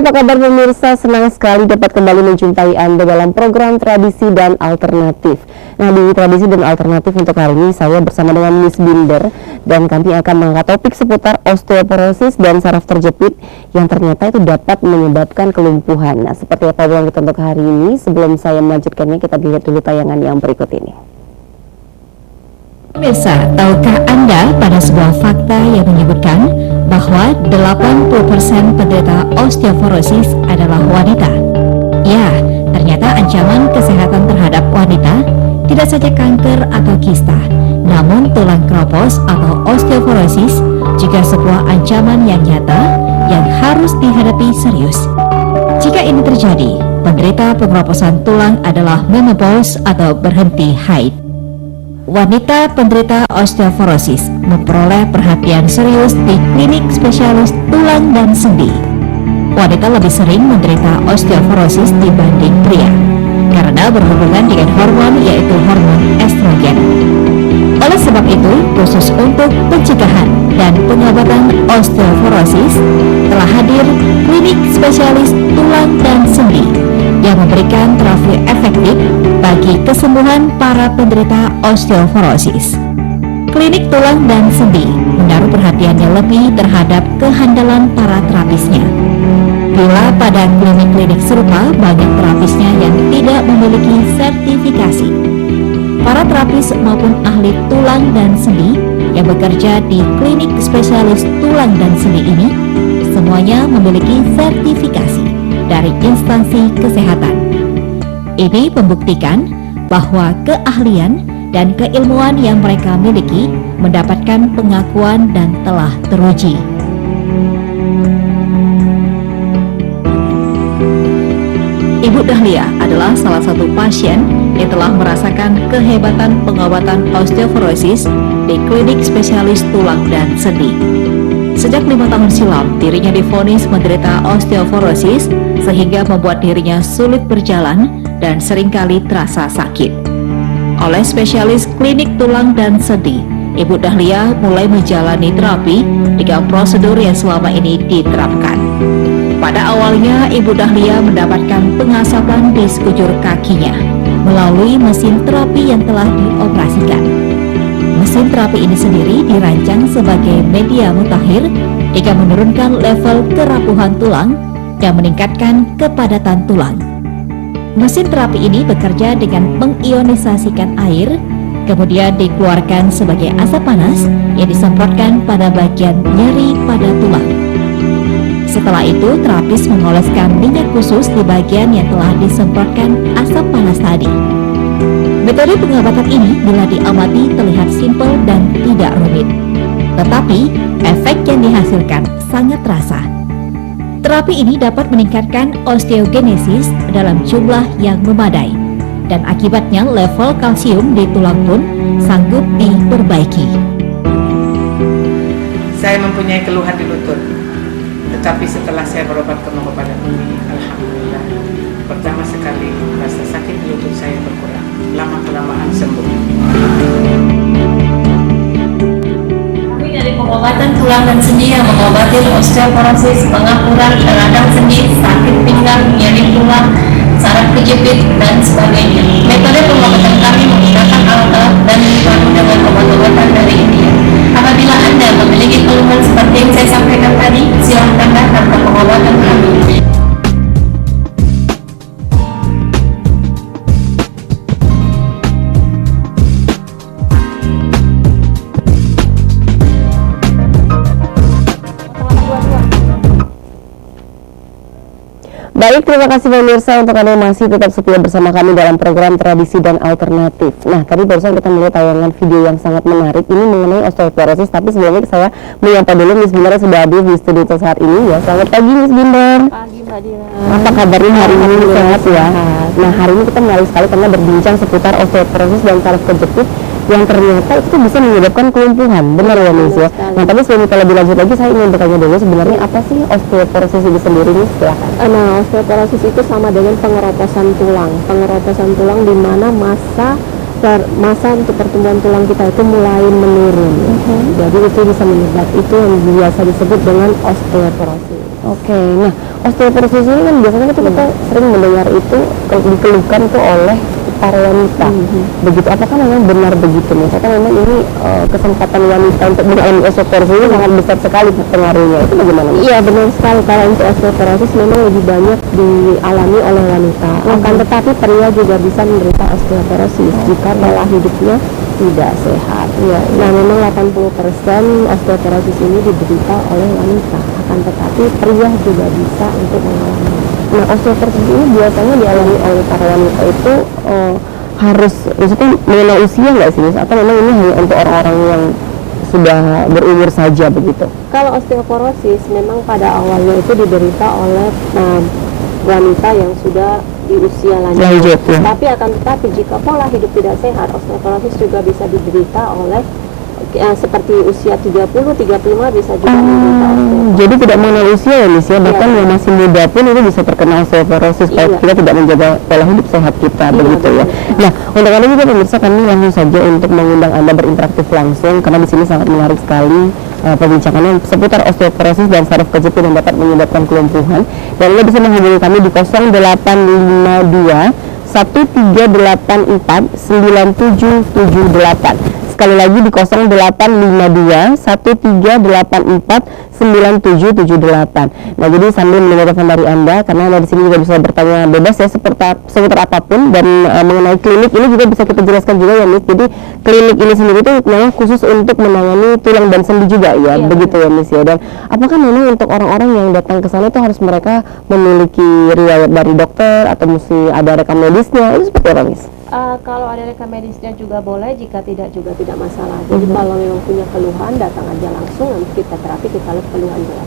Halo, apa kabar pemirsa? Senang sekali dapat kembali menjumpai Anda dalam program Tradisi dan Alternatif. Nah, di Tradisi dan Alternatif untuk hari ini saya bersama dengan Miss Binder dan kami akan mengangkat topik seputar osteoporosis dan saraf terjepit yang ternyata itu dapat menyebabkan kelumpuhan. Nah, seperti apa yang kita untuk hari ini? Sebelum saya melanjutkannya, kita lihat dulu tayangan yang berikut ini. Pemirsa, tahukah Anda pada sebuah fakta yang menyebutkan bahwa 80% penderita osteoporosis adalah wanita? Ya, ternyata ancaman kesehatan terhadap wanita tidak saja kanker atau kista, namun tulang keropos atau osteoporosis juga sebuah ancaman yang nyata yang harus dihadapi serius. Jika ini terjadi, penderita pengeroposan tulang adalah menopause atau berhenti haid. Wanita penderita osteoporosis memperoleh perhatian serius di klinik spesialis tulang dan sendi. Wanita lebih sering menderita osteoporosis dibanding pria karena berhubungan dengan hormon, yaitu hormon estrogen. Oleh sebab itu, khusus untuk pencegahan dan pengobatan osteoporosis telah hadir klinik spesialis tulang dan sendi yang memberikan terapi efektif bagi kesembuhan para penderita osteoporosis. Klinik tulang dan sendi menaruh perhatiannya lebih terhadap kehandalan para terapisnya. Bila pada klinik-klinik serupa banyak terapisnya yang tidak memiliki sertifikasi. Para terapis maupun ahli tulang dan sendi yang bekerja di klinik spesialis tulang dan sendi ini semuanya memiliki sertifikasi dari instansi kesehatan. Ini membuktikan bahwa keahlian dan keilmuan yang mereka miliki mendapatkan pengakuan dan telah teruji. Ibu Dahlia adalah salah satu pasien yang telah merasakan kehebatan pengobatan osteoporosis di klinik spesialis tulang dan sendi. Sejak 5 tahun silam, dirinya divonis menderita osteoporosis sehingga membuat dirinya sulit berjalan dan seringkali terasa sakit. Oleh spesialis klinik tulang dan sendi, Ibu Dahlia mulai menjalani terapi dengan prosedur yang selama ini diterapkan. Pada awalnya, Ibu Dahlia mendapatkan pengasapan di sekujur kakinya melalui mesin terapi yang telah dioperasikan. Mesin terapi ini sendiri dirancang sebagai media mutakhir jika menurunkan level kerapuhan tulang dan meningkatkan kepadatan tulang. Mesin terapi ini bekerja dengan mengionisasikan air, kemudian dikeluarkan sebagai asap panas yang disemprotkan pada bagian nyeri pada tulang. Setelah itu, terapis mengoleskan minyak khusus di bagian yang telah disemprotkan asap panas tadi. Metode pengobatan ini bila diamati terlihat simpel dan tidak rumit, tetapi efek yang dihasilkan sangat terasa. Terapi ini dapat meningkatkan osteogenesis dalam jumlah yang memadai, dan akibatnya level kalsium di tulang pun sanggup diperbaiki. Saya mempunyai keluhan di lutut, tetapi setelah saya berobat ke pengobatan ini, alhamdulillah, pertama sekali rasa sakit di lutut saya berkurang, lama-kelamaan sembuh. Dari pengobatan tulang dan sendi yang mengobati osteoporosis, pengapuran, radang sendi, sakit pinggang, nyeri tulang, saraf kejepit, dan sebagainya. Metode pengobatan kami menggunakan alat-alat dan dibantu dengan obat-obatan dari India. Apabila Anda memiliki keluhan seperti yang saya sampaikan tadi, silahkan datang ke pengobatan kami. Baik, terima kasih pemirsa untuk Anda masih tetap setia bersama kami dalam program Tradisi dan Alternatif. Nah, tadi barusan kita melihat tayangan video yang sangat menarik ini mengenai osteoporosis, tapi sebelumnya saya menyapa dulu Miss Binder sudah hadir di studio saat ini ya. Selamat pagi Miss Binder. Pagi Mbak Dila. Apa kabarnya hari ini? Sehat ya. Nah, hari ini kita menarik sekali karena berbincang seputar osteoporosis dan saraf terjepit yang ternyata itu bisa menyebabkan kelumpuhan, benar ya Miss ya. Nah, tapi sebelum kita lebih lanjut lagi, saya ingin bertanya dulu sebenarnya apa sih osteoporosis itu sendiri nih? Silakan. Nah, osteoporosis itu sama dengan pengeroposan tulang. Pengeroposan tulang di mana masa untuk pertumbuhan tulang kita itu mulai menurun. Jadi itu bisa menyebabkan itu yang biasa disebut dengan osteoporosis. Oke, nah osteoporosis ini kan biasanya kita sering mendengar itu dikeluhkan tuh oleh para wanita. Begitu, apakah memang benar begitu? Misalkan memang ini kesempatan wanita untuk mengalami osteoporosis ini sangat besar sekali pengaruhnya. Itu bagaimana? Iya benar sekali, kalau untuk osteoporosis memang lebih banyak dialami oleh wanita. Akan tetapi pria juga bisa menderita osteoporosis jika pola hidupnya tidak sehat. Ya. Nah memang 80% osteoporosis ini diderita oleh wanita. Akan tetapi pria juga bisa untuk mengalami. Nah, osteoporosis ini biasanya dialami oleh para wanita itu harus, maksudnya mengenai usia nggak sih, Miss? Atau memang ini hanya untuk orang-orang yang sudah berumur saja begitu? Kalau osteoporosis memang pada awalnya itu diderita oleh wanita yang sudah di usia lanjut. Ya. Tapi akan tetapi jika pola hidup tidak sehat, osteoporosis juga bisa diderita oleh seperti usia 30, 35 bisa juga menderita osteoporosis. Jadi tidak mengenai usia ya, Miss, ya? Bahkan yang masih muda pun itu bisa terkena osteoporosis kalau kita tidak menjaga pola hidup sehat kita, begitu ya. Nah, untuk Anda juga pemirsa, kami langsung saja untuk mengundang Anda berinteraktif langsung karena di sini sangat menarik sekali perbincangannya seputar osteoporosis dan saraf kejepit yang dapat menyebabkan kelumpuhan. Dan Anda bisa menghubungi kami di 0852 1384 9778. Sekali lagi di 0852 1384 9778. Nah, jadi sambil menunggu telepon dari Anda, karena Anda di sini juga bisa bertanya bebas ya seputar apapun, dan mengenai klinik ini juga bisa kita jelaskan juga ya, Miss. Jadi klinik ini sendiri itu memang khusus untuk menangani tulang dan sendi juga ya, begitu ya, Miss ya. Dan apakah memang untuk orang-orang yang datang ke sana itu harus mereka memiliki riwayat dari dokter atau mesti ada rekam medisnya? Itu seperti apa, Miss? Kalau ada rekam medisnya juga boleh, jika tidak juga tidak masalah. Jadi kalau memang punya keluhan datang aja langsung, nanti kita terapi, kita lihat keluhan jelas.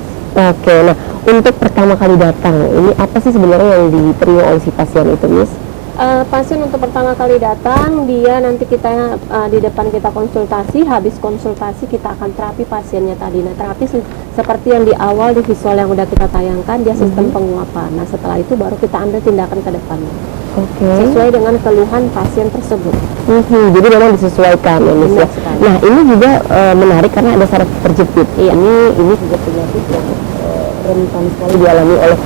Oke, nah untuk pertama kali datang, ini apa sih sebenarnya yang diterima oleh si pasien itu, Miss? Pasien untuk pertama kali datang, dia nanti kita di depan kita konsultasi, habis konsultasi kita akan terapi pasiennya tadi. Nah, terapi seperti yang di awal di visual yang udah kita tayangkan, dia sistem penguapan. Nah, setelah itu baru kita ambil tindakan ke depannya. Oke. Sesuai dengan keluhan pasien tersebut. Jadi memang disesuaikan ya, Miss ya. Nah, ini juga menarik karena ada saraf terjepit. Ini juga penyakit yang rentan sekali dialami oleh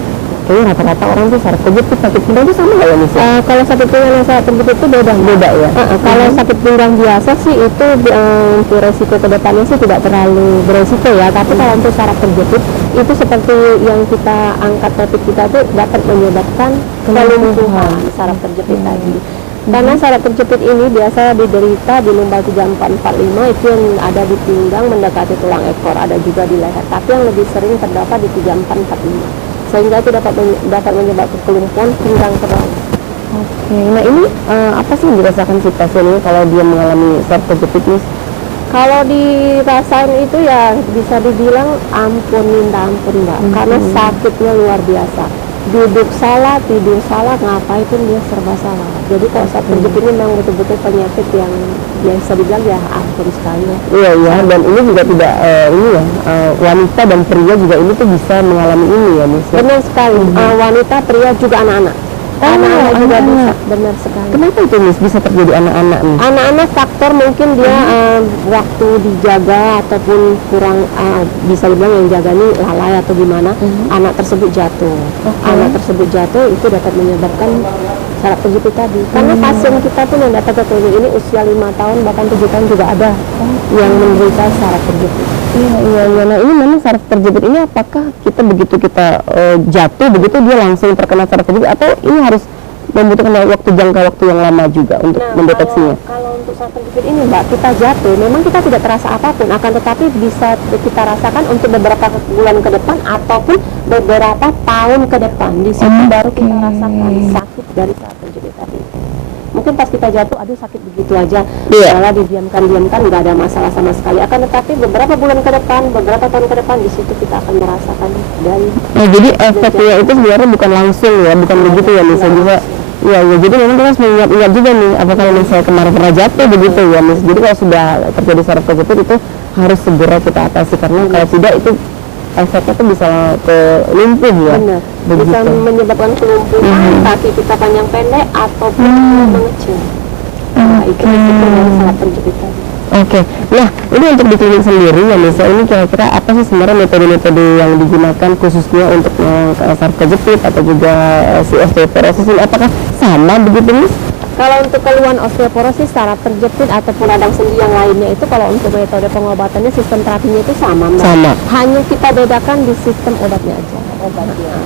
kayaknya rata-rata orang tuh saraf terjepit, sakit pinggang itu sama nggak ya, Miss? Kalau sakit pinggang dan saraf terjepit itu beda ya. Kalau sakit pinggang biasa sih itu untuk resiko kedepannya sih tidak terlalu beresiko ya. Tapi kalau untuk saraf terjepit itu seperti yang kita angkat topik kita tuh dapat menyebabkan kelumpuhan saraf terjepit tadi. Karena saraf terjepit ini biasa diderita di lumbal 3445, itu yang ada di pinggang mendekati tulang ekor, ada juga di leher. Tapi yang lebih sering terdapat di 3445. Sehingga itu dapat menyebabkan kelumpuhan pinggang ke bawah. Oke, nah ini apa sih yang dirasakan si pasien ini kalau dia mengalami saraf terjepit, Miss? Kalau dirasain itu ya bisa dibilang ampun minta ampun, Mbak. Karena sakitnya luar biasa. Duduk salah, tidur salah, ngapain pun dia serba salah. Jadi kalau saraf terjepit ini memang betul-betul penyakit yang biasa dibilang ya ampun sekali ya. Iya, dan ini juga tidak wanita dan pria juga ini tuh bisa mengalami ini ya, Miss. Benar sekali, wanita, pria juga anak-anak. Anak-anak juga bisa, benar sekali. Kenapa itu, Miss, bisa terjadi anak-anak nih? Anak-anak faktor mungkin dia waktu dijaga ataupun kurang, bisa dibilang yang jaga ini lalai atau gimana, anak tersebut jatuh. Anak tersebut jatuh itu dapat menyebabkan saraf terjepit tadi. Karena pasien kita pun yang dapat ke klinik ini usia 5 tahun bahkan 7 tahun juga ada yang menderita saraf terjepit. Iya. Nah, ini memang saraf terjepit ini apakah kita begitu kita jatuh begitu dia langsung terkena saraf terjepit, atau ini harus membutuhkan jangka waktu yang lama juga untuk mendeteksinya? Kalau untuk saraf terjepit ini, Mbak, kita jatuh, memang kita tidak terasa apapun, akan tetapi bisa kita rasakan untuk beberapa bulan ke depan ataupun beberapa tahun ke depan. Di situ baru kita rasakan sakit dari saraf terjepit tadi. Mungkin pas kita jatuh, aduh sakit begitu aja, malah didiamkan, nggak ada masalah sama sekali. Akan tetapi beberapa bulan ke depan, beberapa tahun ke depan, di situ kita akan merasakan dari. Nah, jadi efeknya itu sebenarnya bukan langsung ya, bukan begitu ya, Miss. Juga ya, jadi memang kita harus mengingat juga nih, apakah misalnya kemarin pernah jatuh begitu ya, Miss. Jadi kalau sudah terjadi saraf terjepit itu harus segera kita atasi, karena kalau tidak itu efeknya tuh bisa ke lumpuh ya. Benar. Bisa menyebabkan kelumpuhan, kaki kita panjang pendek ataupun mengecil. Nah, itu risiko dari saraf terjepit tadi. Oke, nah ini untuk di klinik sendiri ya misalnya ini kira-kira apa sih sebenarnya metode-metode yang digunakan khususnya untuk saraf kejepit atau juga si osteoporosis ini apakah sama begitu Miss? Kalau untuk keluhan osteoporosis, saraf terjepit ataupun radang sendi yang lainnya itu kalau untuk metode pengobatannya sistem terapinya itu sama, Mbak. Sama. Hanya kita bedakan di sistem obatnya aja.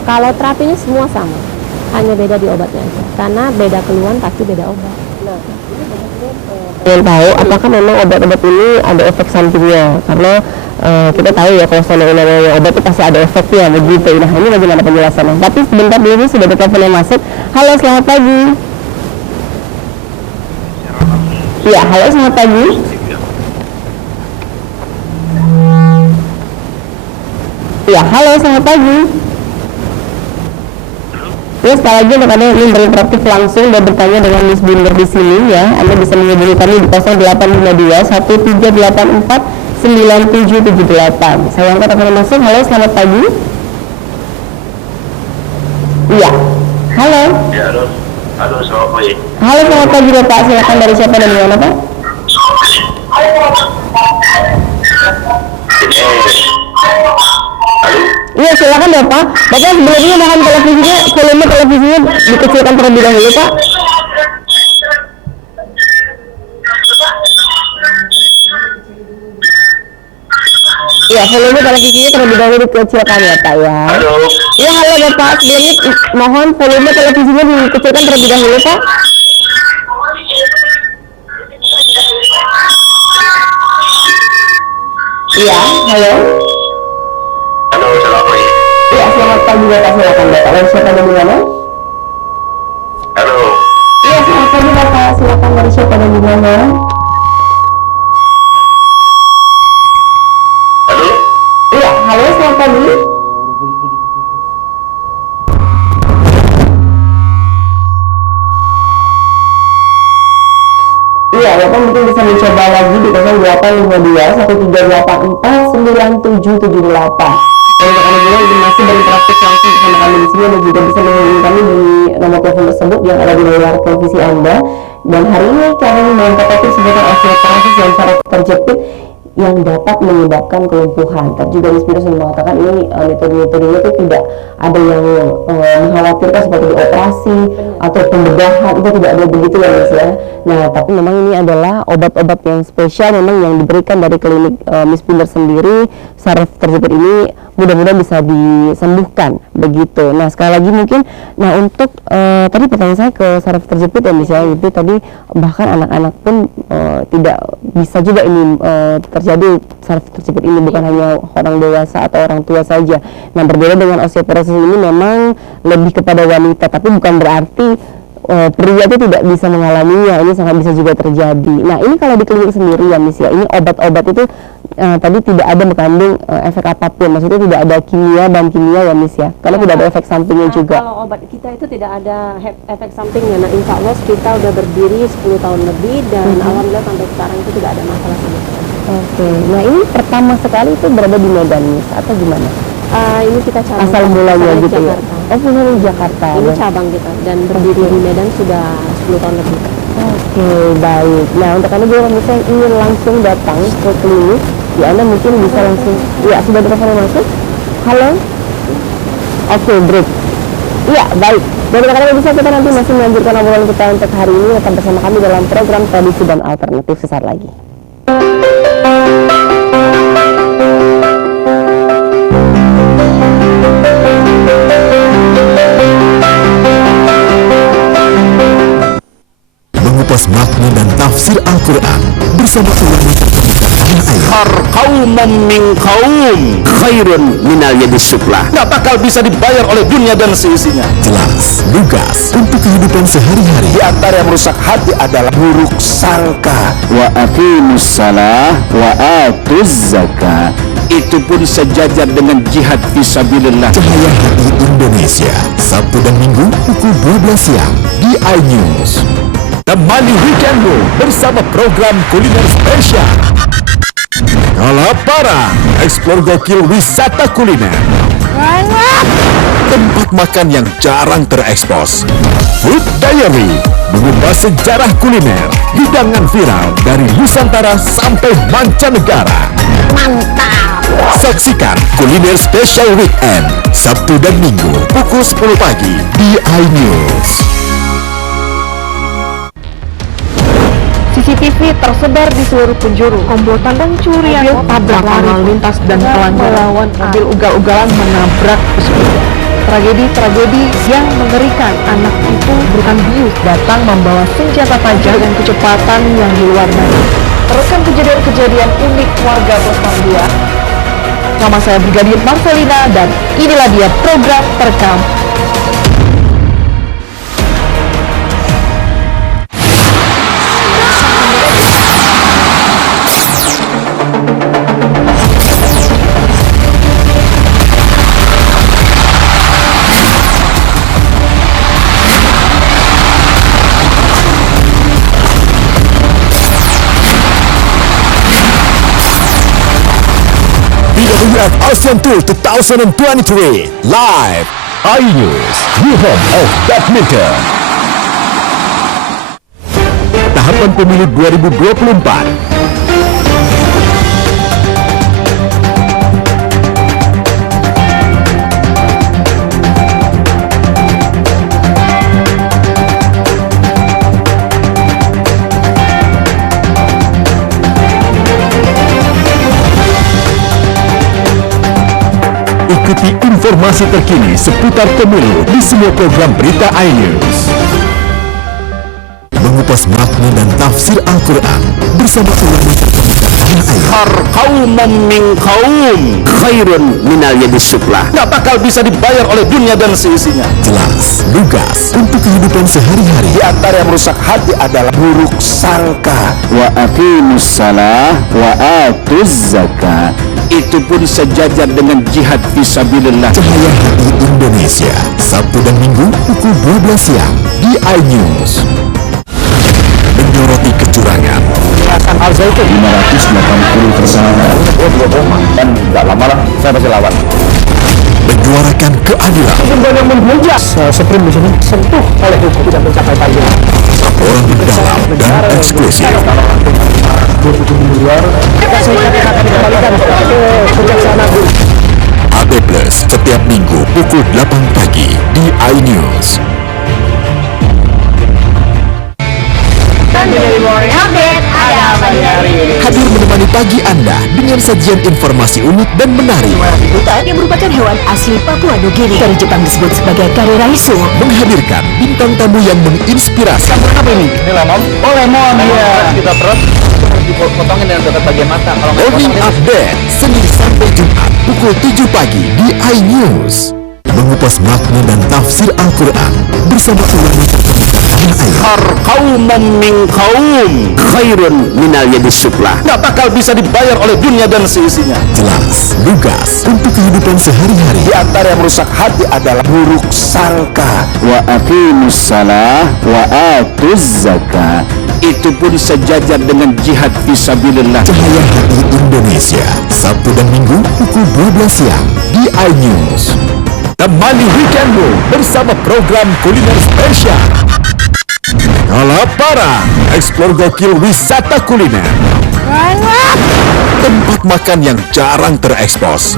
Kalau terapinya semua sama, hanya beda di obatnya aja. Karena beda keluhan pasti beda obat. Ingin tahu apakah memang obat-obat ini ada efek sampingnya karena kita tahu ya kalau soalnya obat itu pasti ada efeknya begitu. Nah ini bagaimana penjelasannya? Tapi sebentar dulu sudah ada telepon yang masuk. Halo, selamat pagi. Iya, halo, selamat pagi. Iya, halo, selamat pagi. Ya, sekali lagi Anda ingin berinteraktif langsung dan bertanya dengan Miss Binder di sini ya. Anda bisa menghubungi kami di 0852 1384 9778. Saya angkat telepon masuk. Halo, selamat pagi. Iya. Halo. Ya, halo. Halo, selamat pagi. Halo, selamat pagi Bapak. Silakan dari siapa dan dari mana Pak? Halo. Iya, silakan Bapak. Bapak sebelumnya mohon televisinya, volume televisinya dikecilkan terlebih dahulu Pak. Iya, volume televisinya terlebih dahulu dikecilkan ya Pak ya. Halo. Iya, halo Bapak. Sebelumnya mohon volume televisinya dikecilkan terlebih dahulu Pak. Iya, halo. Halo, selamat pagi. Iya, selamat pagi Bapak. Silakan Bapak. Dari siapa dan di mana? Halo. Iya, selamat pagi Bapak. Silakan dari siapa dan di mana? Halo. Iya, halo, selamat pagi. Iya, Bapak mungkin bisa mencoba lagi di 0852 1384 9778. Dan untuk Anda juga yang masih berinteraktif langsung bersama kami di sini, Anda juga bisa menghubungi kami di nomor telepon tersebut yang ada di layar televisi Anda. Dan hari ini kami mengangkat topik seputar osteoporosis yang saraf terjepit yang dapat menyebabkan kelumpuhan. Tadi juga Miss Binder sudah mengatakan ini metode-metodenya itu tidak ada yang mengkhawatirkan seperti operasi atau pembedahan, itu tidak ada begitu ya Miss ya. Nah tapi memang ini adalah obat-obat yang spesial memang yang diberikan dari klinik Miss Binder sendiri. Saraf terjepit ini mudah-mudahan bisa disembuhkan begitu. Nah sekali lagi mungkin, nah untuk tadi pertanyaan saya ke saraf terjepit ya misalnya itu tadi bahkan anak-anak pun tidak bisa juga ini terjadi saraf terjepit ini, bukan hanya orang dewasa atau orang tua saja. Nah berbeda dengan osteoporosis ini memang lebih kepada wanita, tapi bukan berarti pria itu tidak bisa mengalaminya, ini sangat bisa juga terjadi. Nah ini kalau di klinik sendiri ya Miss ya, ini obat-obat itu tadi tidak ada mengandung efek apapun, maksudnya tidak ada bahan kimia ya Miss ya, karena tidak ada efek sampingnya juga. Kalau obat kita itu tidak ada efek sampingnya. Nah insya Allah kita udah berdiri 10 tahun lebih dan alhamdulillah sampai sekarang itu tidak ada masalah sama sekali. Oke, nah ini pertama sekali itu berada di Medan Miss atau gimana? Ini kita cabang Asal mulanya gitu ya? Jakarta. Oh punya di Jakarta. Ini cabang kita dan berdiri di Medan sudah 10 tahun lebih. Oke, baik. Nah untuk Anda juga misalnya ingin langsung datang ke klinik, ya Anda mungkin bisa langsung, ya sudah ada telepon yang masuk? Halo? Oke, break. Iya, baik. Dan rekan-rekan bisa kita nanti masih melanjutkan obrolan kita untuk hari ini. Tetap bersama kami dalam program Tradisi dan Alternatif sesaat lagi. Mengupas makna dan tafsir Al-Quran bersama ulama terkemuka tanah air. Qaumum min qaum khairun minal yadis suflah. Nggak bakal bisa dibayar oleh dunia dan seisinya. Jelas, lugas untuk kehidupan sehari-hari. Di antara yang merusak hati adalah buruk sangka. Wa aqimus salah wa atuz zakat. Itu pun sejajar dengan jihad fisabilillah. Cahaya Hati Indonesia, Sabtu dan Minggu pukul 12 siang di iNews. Temani weekendmu bersama program kuliner spesial. Kalaparan, eksplor gokil wisata kuliner. Tempat makan yang jarang terekspos. Food Diary mengupas sejarah kuliner, hidangan viral dari Nusantara sampai mancanegara. Mantap! Saksikan Kuliner Special Weekend, Sabtu dan Minggu, pukul 10 pagi di iNews. CCTV tersebar di seluruh penjuru. Komplotan pencurian, tabrak lalu lintas dan melawan mobil ugal-ugalan menabrak pesepeda. Tragedi-tragedi yang mengerikan. Anak itu bukan bius, datang membawa senjata tajam dengan kecepatan yang di luar batas. Terekam kejadian-kejadian unik warga Postar 2. Nama saya Brigadir Marcelina dan inilah dia program terekam. BWF ASEAN Tour 2023 live iNews, new home of badminton. Tahapan pemilu 2024. Ikuti informasi terkini seputar pemilu di semua program berita iNews. Mengupas makna dan tafsir Al-Quran bersama ulama tanah air. Qaumun min qaum khairun minal yadis suflah. Nggak bakal bisa dibayar oleh dunia dan seisinya. Jelas, lugas untuk kehidupan sehari-hari. Di antara yang merusak hati adalah buruk sangka. Wa aqimus salah wa atuz zakat. Itu pun sejajar dengan jihad fisabilillah. Cahaya Hati Indonesia, Sabtu dan Minggu pukul 12 siang di iNews. Menyoroti kecurangan. Hasan Al-Zaitun 580 tersangka. Dan tidak lama lah saya pasti lawan. Menyuarakan keadilan. Yang menghujat Supreme di sini sentuh oleh hukum tidak mencapai payung. Laporan mendalam dan eksklusif. AD Plus setiap Minggu pukul 8 pagi di iNews. Hadir menemani pagi Anda dengan sajian informasi unik dan menarik. Hutan yang merupakan hewan asli Papua Nugini dari Jepang disebut sebagai kare raisu. Menghadirkan bintang tamu yang menginspirasi. Apa ini? Ini lemon. Oh lemon, iya. Kita terus dipotongin dengan dekat bagian mata. Kalau nggak Morning Update Senin sampai Jumat pukul 7 pagi di iNews. Mengupas makna dan tafsir Al-Quran bersama ulama tanah air. Qaumun min qaum khairun minal yadis suflah. Nggak bakal bisa dibayar oleh dunia dan seisinya. Jelas, lugas untuk kehidupan sehari-hari. Di antara yang merusak hati adalah buruk sangka. Wa aqimus salah wa atuz zakat. Itu pun sejajar dengan jihad fisabilillah. Cahaya Hati Indonesia, Sabtu dan Minggu pukul 12 siang di iNews. Temani weekendmu bersama program kuliner spesial. Kalaparan, eksplor gokil wisata kuliner. Tempat makan yang jarang terekspos.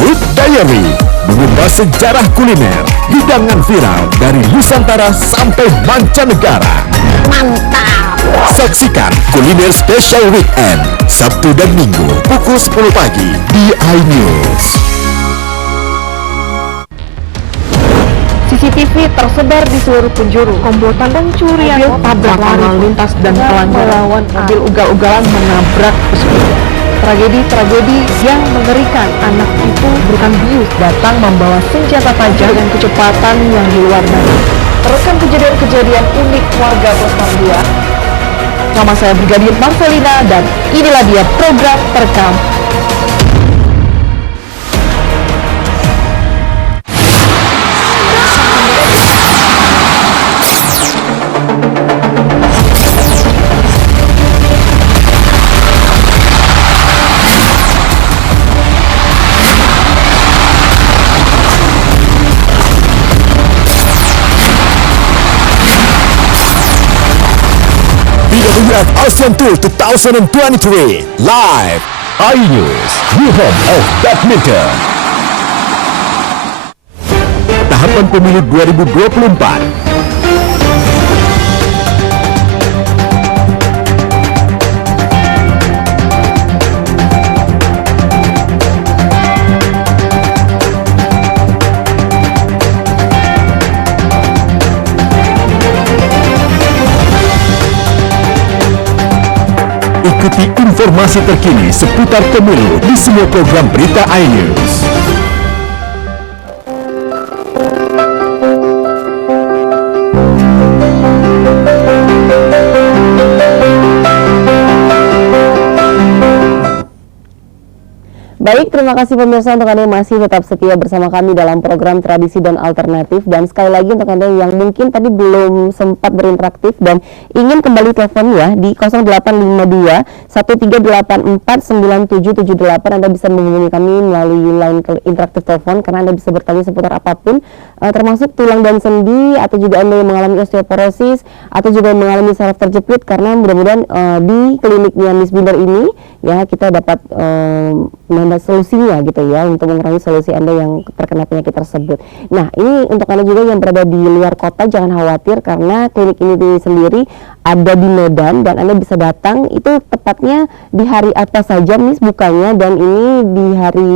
Food Diary, mengupas sejarah kuliner, hidangan viral dari Nusantara sampai mancanegara. Mantap! Saksikan Kuliner Special Weekend, Sabtu dan Minggu pukul 10 pagi di iNews. CCTV tersebar di seluruh penjuru. Komplotan pencurian, tabrak lalu lintas dan melawan mobil ugal-ugalan menabrak pesepeda. Tragedi-tragedi yang mengerikan. Anak itu bukan bius, datang membawa senjata tajam dengan kecepatan yang di luar batas. Terekam kejadian-kejadian unik warga Postar 2. Nama saya Brigadir Marcelina dan inilah dia program terekam. Congrats ASEAN Tour 2023 live iNews, new home of badminton. Tahapan pemilu 2024. Ikuti informasi terkini seputar pemilu di semua program berita iNews. Baik, terima kasih pemirsa untuk Anda yang masih tetap setia bersama kami dalam program Tradisi dan Alternatif. Dan sekali lagi untuk Anda yang mungkin tadi belum sempat berinteraktif dan ingin kembali telepon ya di 0852 1384 9778, Anda bisa menghubungi kami melalui line interaktif telepon karena Anda bisa bertanya seputar apapun, termasuk tulang dan sendi, atau juga Anda yang mengalami osteoporosis atau juga mengalami saraf terjepit, karena mudah-mudahan di kliniknya Miss Binder ini ya kita dapat menambah solusinya gitu ya untuk mengurangi solusi Anda yang terkena penyakit tersebut. Nah, ini untuk Anda juga yang berada di luar kota, jangan khawatir karena klinik ini sendiri ada di Medan dan Anda bisa datang. Itu tepatnya di hari apa saja Miss bukanya, dan ini di hari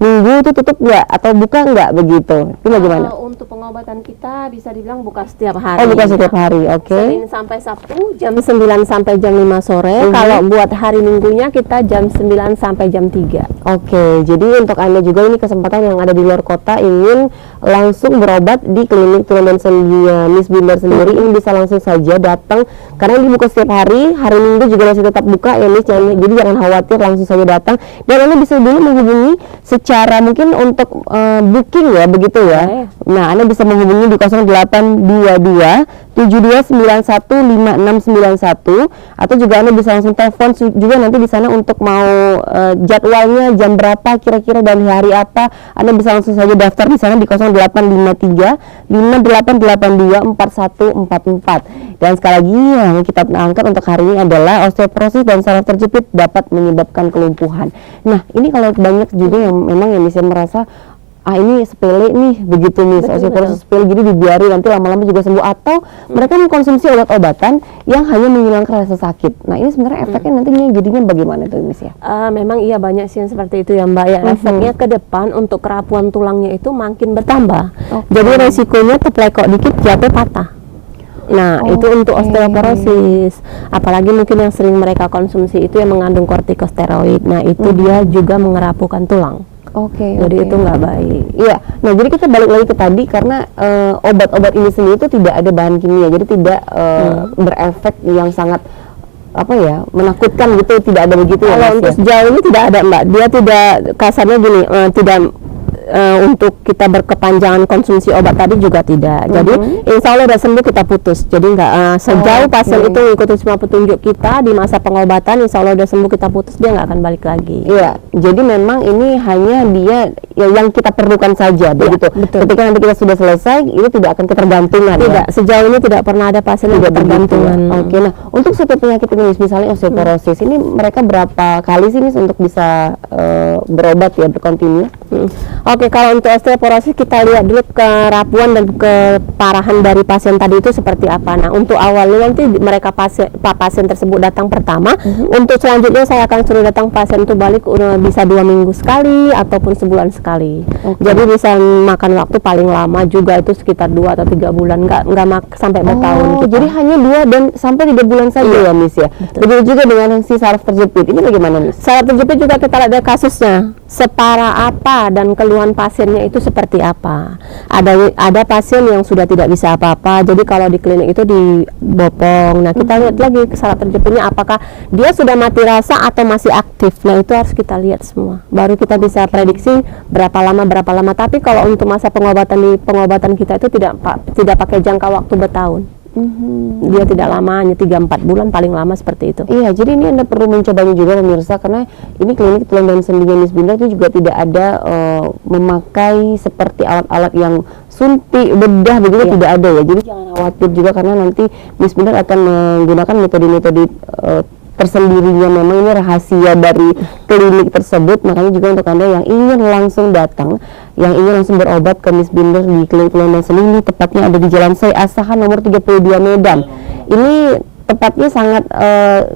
Minggu itu tutup nggak atau buka nggak begitu? Itu bagaimana? Untuk pengobatan kita bisa dibilang buka setiap hari. Oh, buka setiap hari, oke. Senin sampai Sabtu jam 9 sampai jam 5 sore. Kalau buat hari Minggunya kita jam 9 sampai jam 3. Oke, jadi untuk Anda juga ini kesempatan yang ada di luar kota ingin langsung berobat di klinik tulang dan sendi Miss Binder sendiri, ini bisa langsung saja datang karena ini buka setiap hari. Hari Minggu juga masih tetap buka ya Miss, jadi jangan khawatir, langsung saja datang. Dan Anda bisa dulu menghubungi secara mungkin untuk booking ya, begitu ya. Nah, Anda bisa menghubungi di 0822 72915691, atau juga Anda bisa langsung telepon juga nanti di sana untuk mau jadwalnya jam berapa kira-kira dan hari apa. Anda bisa langsung saja daftar di sana di 0853 5882 4144. Dan sekali lagi yang kita angkat untuk hari ini adalah osteoporosis dan saraf terjepit dapat menyebabkan kelumpuhan. Nah, ini kalau banyak juga yang memang yang bisa merasa ini sepele nih, begitu nih, osteoporosis sepele, jadi dibiarin nanti lama-lama juga sembuh, atau mereka mengkonsumsi obat-obatan yang hanya menghilangkan rasa sakit. Nah, ini sebenarnya efeknya nantinya jadinya bagaimana tuh Miss ya? Memang iya banyak sih yang seperti itu ya Mbak ya. Efeknya ke depan untuk kerapuan tulangnya itu makin bertambah. Jadi resikonya terpelekok dikit jatuh patah. Nah, itu untuk osteoporosis. Apalagi mungkin yang sering mereka konsumsi itu yang mengandung kortikosteroid. Nah, itu dia juga mengerapukan tulang. Jadi itu nggak baik. Iya. Nah, jadi kita balik lagi ke tadi karena obat-obat ini sendiri itu tidak ada bahan kimia, jadi tidak berefek yang sangat menakutkan gitu, tidak ada begitu ya. Kalau untuk sejauh ini tidak ada Mbak. Dia tidak, kasarnya gini, tidak untuk kita berkepanjangan konsumsi obat tadi juga tidak. Jadi insya Allah udah sembuh kita putus. Jadi nggak sejauh pasien itu ngikutin semua petunjuk kita di masa pengobatan, insya Allah udah sembuh kita putus, dia nggak akan balik lagi. Iya. Jadi memang ini hanya dia yang kita perlukan saja, begitu. Betul. Ketika nanti kita sudah selesai, itu tidak akan ketergantungan. Tidak. Ya? Sejauh ini tidak pernah ada pasien yang ketergantungan. Oke. Nah, untuk setiap penyakit ini, misalnya osteoporosis, ini mereka berapa kali sih Miss untuk bisa berobat ya, berkontinu? Oke, kalau untuk osteoporosis kita lihat dulu kerapuan dan keparahan dari pasien tadi itu seperti apa. Nah, untuk awalnya nanti mereka pasien tersebut datang pertama, untuk selanjutnya saya akan suruh datang pasien itu balik bisa 2 minggu sekali ataupun sebulan sekali. Jadi bisa makan waktu paling lama juga itu sekitar 2 atau 3 bulan, nggak sampai bertahun. Jadi hanya 2 dan sampai 3 bulan saja ya Miss ya. Begitu juga dengan si saraf terjepit. Ini bagaimana Miss? Saraf terjepit juga kita lihat kasusnya. Separah apa dan keluhan pasiennya itu seperti apa. Ada pasien yang sudah tidak bisa apa-apa, jadi kalau di klinik itu dibopong. Nah, kita lihat lagi saraf terjepitnya apakah dia sudah mati rasa atau masih aktif. Nah, itu harus kita lihat semua. Baru kita bisa prediksi berapa lama. Tapi kalau untuk masa pengobatan kita itu tidak pakai jangka waktu bertahun. Dia tidak lama, hanya 3-4 bulan paling lama seperti itu. Iya, jadi ini Anda perlu mencobanya juga pemirsa, karena ini klinik tulang dan sendinya Miss Binder itu juga tidak ada memakai seperti alat-alat yang suntik, bedah begitu, tidak ada ya. Jadi jangan khawatir juga, karena nanti Miss Binder akan menggunakan metode-metode tersendirinya. Memang ini rahasia dari klinik tersebut, makanya juga untuk Anda yang ingin langsung datang, yang ingin langsung berobat ke Miss Binder di klinik tulang dan sendi, ini tepatnya ada di Jalan Syai Asahan nomor 32 Medan. Ini tepatnya sangat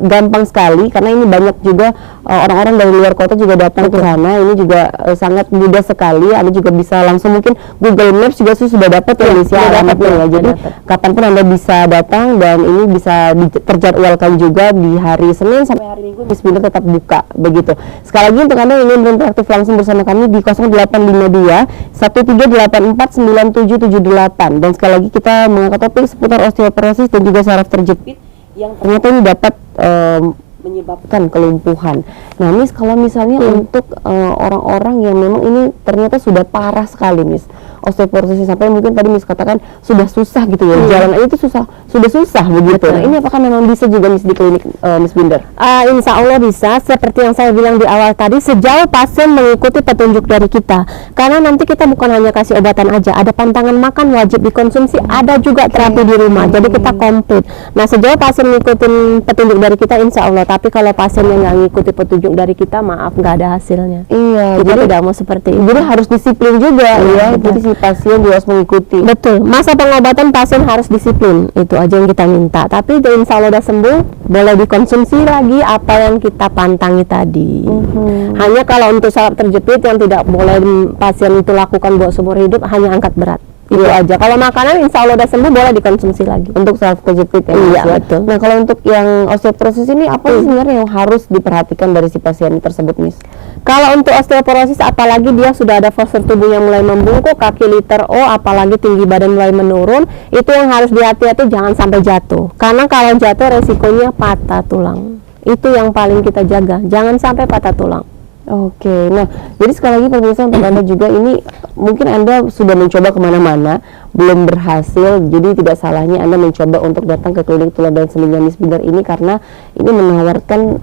gampang sekali, karena ini banyak juga orang-orang dari luar kota juga datang ke sana. Ini juga sangat mudah sekali. Anda juga bisa langsung, mungkin Google Maps juga sudah dapat ya, alamatnya ya. Jadi kapanpun Anda bisa datang, dan ini bisa terjadwalkan juga di hari Senin sampai hari Minggu. Miss Binder tetap buka begitu. Sekali lagi untuk Anda yang ingin berinteraktif langsung bersama kami di 0852 1384 9778, dan sekali lagi kita mengangkat topik seputar osteoporosis dan juga saraf terjepit yang ternyata ini dapat menyebabkan kelumpuhan. Nah, Miss, kalau misalnya untuk orang-orang yang memang ini ternyata sudah parah sekali, Miss, osteoporosis, sampai mungkin tadi Miss katakan sudah susah gitu ya, jalan aja itu sudah susah begitu. Nah, ini apakah memang bisa juga Miss di klinik Miss Binder? Insya Allah bisa, seperti yang saya bilang di awal tadi, sejauh pasien mengikuti petunjuk dari kita. Karena nanti kita bukan hanya kasih obatan aja, ada pantangan makan wajib dikonsumsi, ada juga terapi di rumah, jadi kita komplit. Nah, sejauh pasien mengikuti petunjuk dari kita, insya Allah. Tapi kalau pasien yang nggak ngikuti petunjuk dari kita, maaf, nggak ada hasilnya. Iya, Kita tidak mau seperti itu. jadi harus disiplin juga ya. Jadi si pasien juga harus mengikuti. Betul, masa pengobatan pasien harus disiplin, itu aja yang kita minta. Tapi insya Allah udah sembuh, boleh dikonsumsi lagi apa yang kita pantangi tadi. Hanya kalau untuk saraf terjepit yang tidak boleh pasien itu lakukan buat seumur hidup, hanya angkat berat. Itu aja. Kalau makanan insya Allah udah sembuh, boleh dikonsumsi lagi. Untuk saraf terjepit ya. Iya, Mas, ya. betul. Nah, kalau untuk yang osteoporosis ini apa sih sebenarnya yang harus diperhatikan dari si pasien tersebut, Miss? Kalau untuk osteoporosis, apalagi dia sudah ada postur tubuh yang mulai membungkuk, kaki liter O, apalagi tinggi badan mulai menurun, itu yang harus dihati-hati, jangan sampai jatuh. Karena kalau jatuh resikonya patah tulang. Itu yang paling kita jaga, jangan sampai patah tulang. Oke, nah jadi sekali lagi pemirsa, untuk Anda juga ini mungkin Anda sudah mencoba kemana-mana belum berhasil, jadi tidak salahnya Anda mencoba untuk datang ke klinik tulang dan sendinya Miss Binder ini, karena ini menawarkan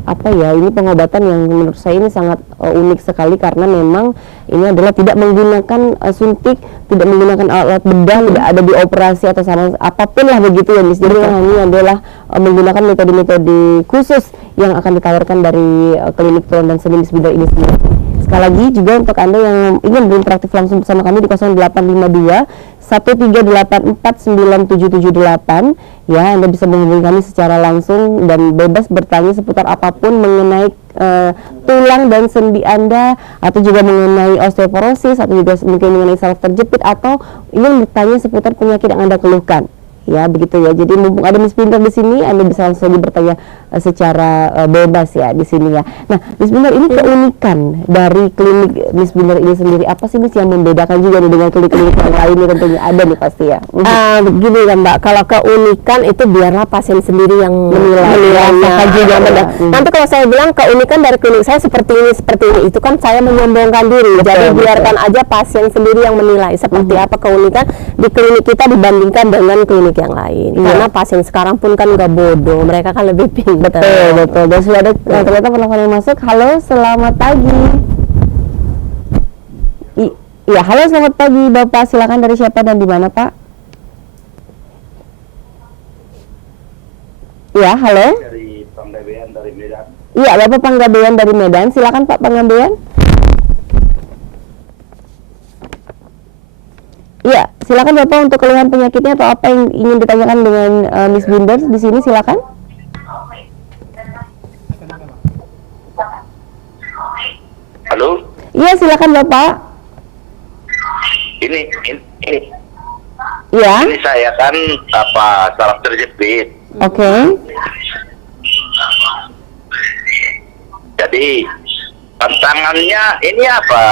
ini pengobatan yang menurut saya ini sangat unik sekali, karena memang ini adalah tidak menggunakan suntik, tidak menggunakan alat bedah, tidak ada dioperasi atau sama apapun lah begitu ya, Miss. Jadi ini adalah menggunakan metode-metode khusus yang akan ditawarkan dari klinik tulang dan sendi Miss Binder ini sendiri. Sekali lagi juga untuk Anda yang ingin berinteraktif langsung bersama kami di 0852 1384 9778, ya, Anda bisa menghubungi kami secara langsung dan bebas bertanya seputar apapun mengenai tulang dan sendi Anda, atau juga mengenai osteoporosis, atau juga mungkin mengenai saraf terjepit, atau ingin bertanya seputar penyakit yang Anda keluhkan. Ya, begitu ya. Jadi mumpung ada Miss Binder di sini, Anda bisa langsung bertanya secara bebas ya di sini ya. Nah, Miss Binder, ini keunikan dari klinik Miss Binder ini sendiri apa sih, Miss, yang membedakan juga nih dengan klinik-klinik yang lain nih? Tentunya ada nih pasti ya. Begini ya Mbak, kalau keunikan itu biarlah pasien sendiri yang menilai juga. Nanti kalau saya bilang keunikan dari klinik saya seperti ini, itu kan saya menyombongkan diri. Jadi biarkan aja pasien sendiri yang menilai seperti apa keunikan di klinik kita dibandingkan dengan klinik yang lain. Karena pasien sekarang pun kan nggak bodoh, mereka kan lebih pintar. Betul. Dan sudah ada ternyata penelpon yang masuk. Halo, selamat pagi. Iya, halo, selamat pagi Bapak. Silakan, dari siapa dan di mana, Pak? Iya, halo. Dari Panggabean dari Medan. Iya, Bapak Panggabean dari Medan. Silakan Pak Panggabean. Iya, silakan Bapak untuk keluhan penyakitnya atau apa yang ingin ditanyakan dengan Miss Binder di sini, silakan. Halo. Iya, silakan Bapak. Ini Iya. ini saya kan saraf terjepit. Oke. Jadi tantangannya ini apa?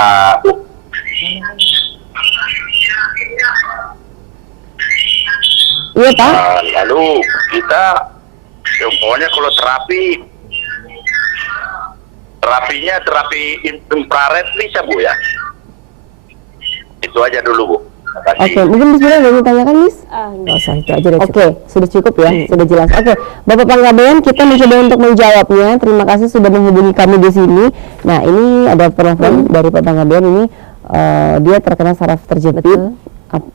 Iya, Pak. Lalu kita pokoknya kalau terapi infrared bisa, Bu, ya? Itu aja dulu, Bu. Terima kasih. Oke, mungkin Miss Bila ada yang mau tanyakan, Miss? Nggak usah, itu aja udah cukup. Oke, sudah cukup ya, sudah jelas. Oke, Bapak Panggabean, kita mencoba untuk menjawabnya. Terima kasih sudah menghubungi kami di sini. Nah, ini ada penelpon dari Pak Panggabean ini, dia terkena saraf terjepit.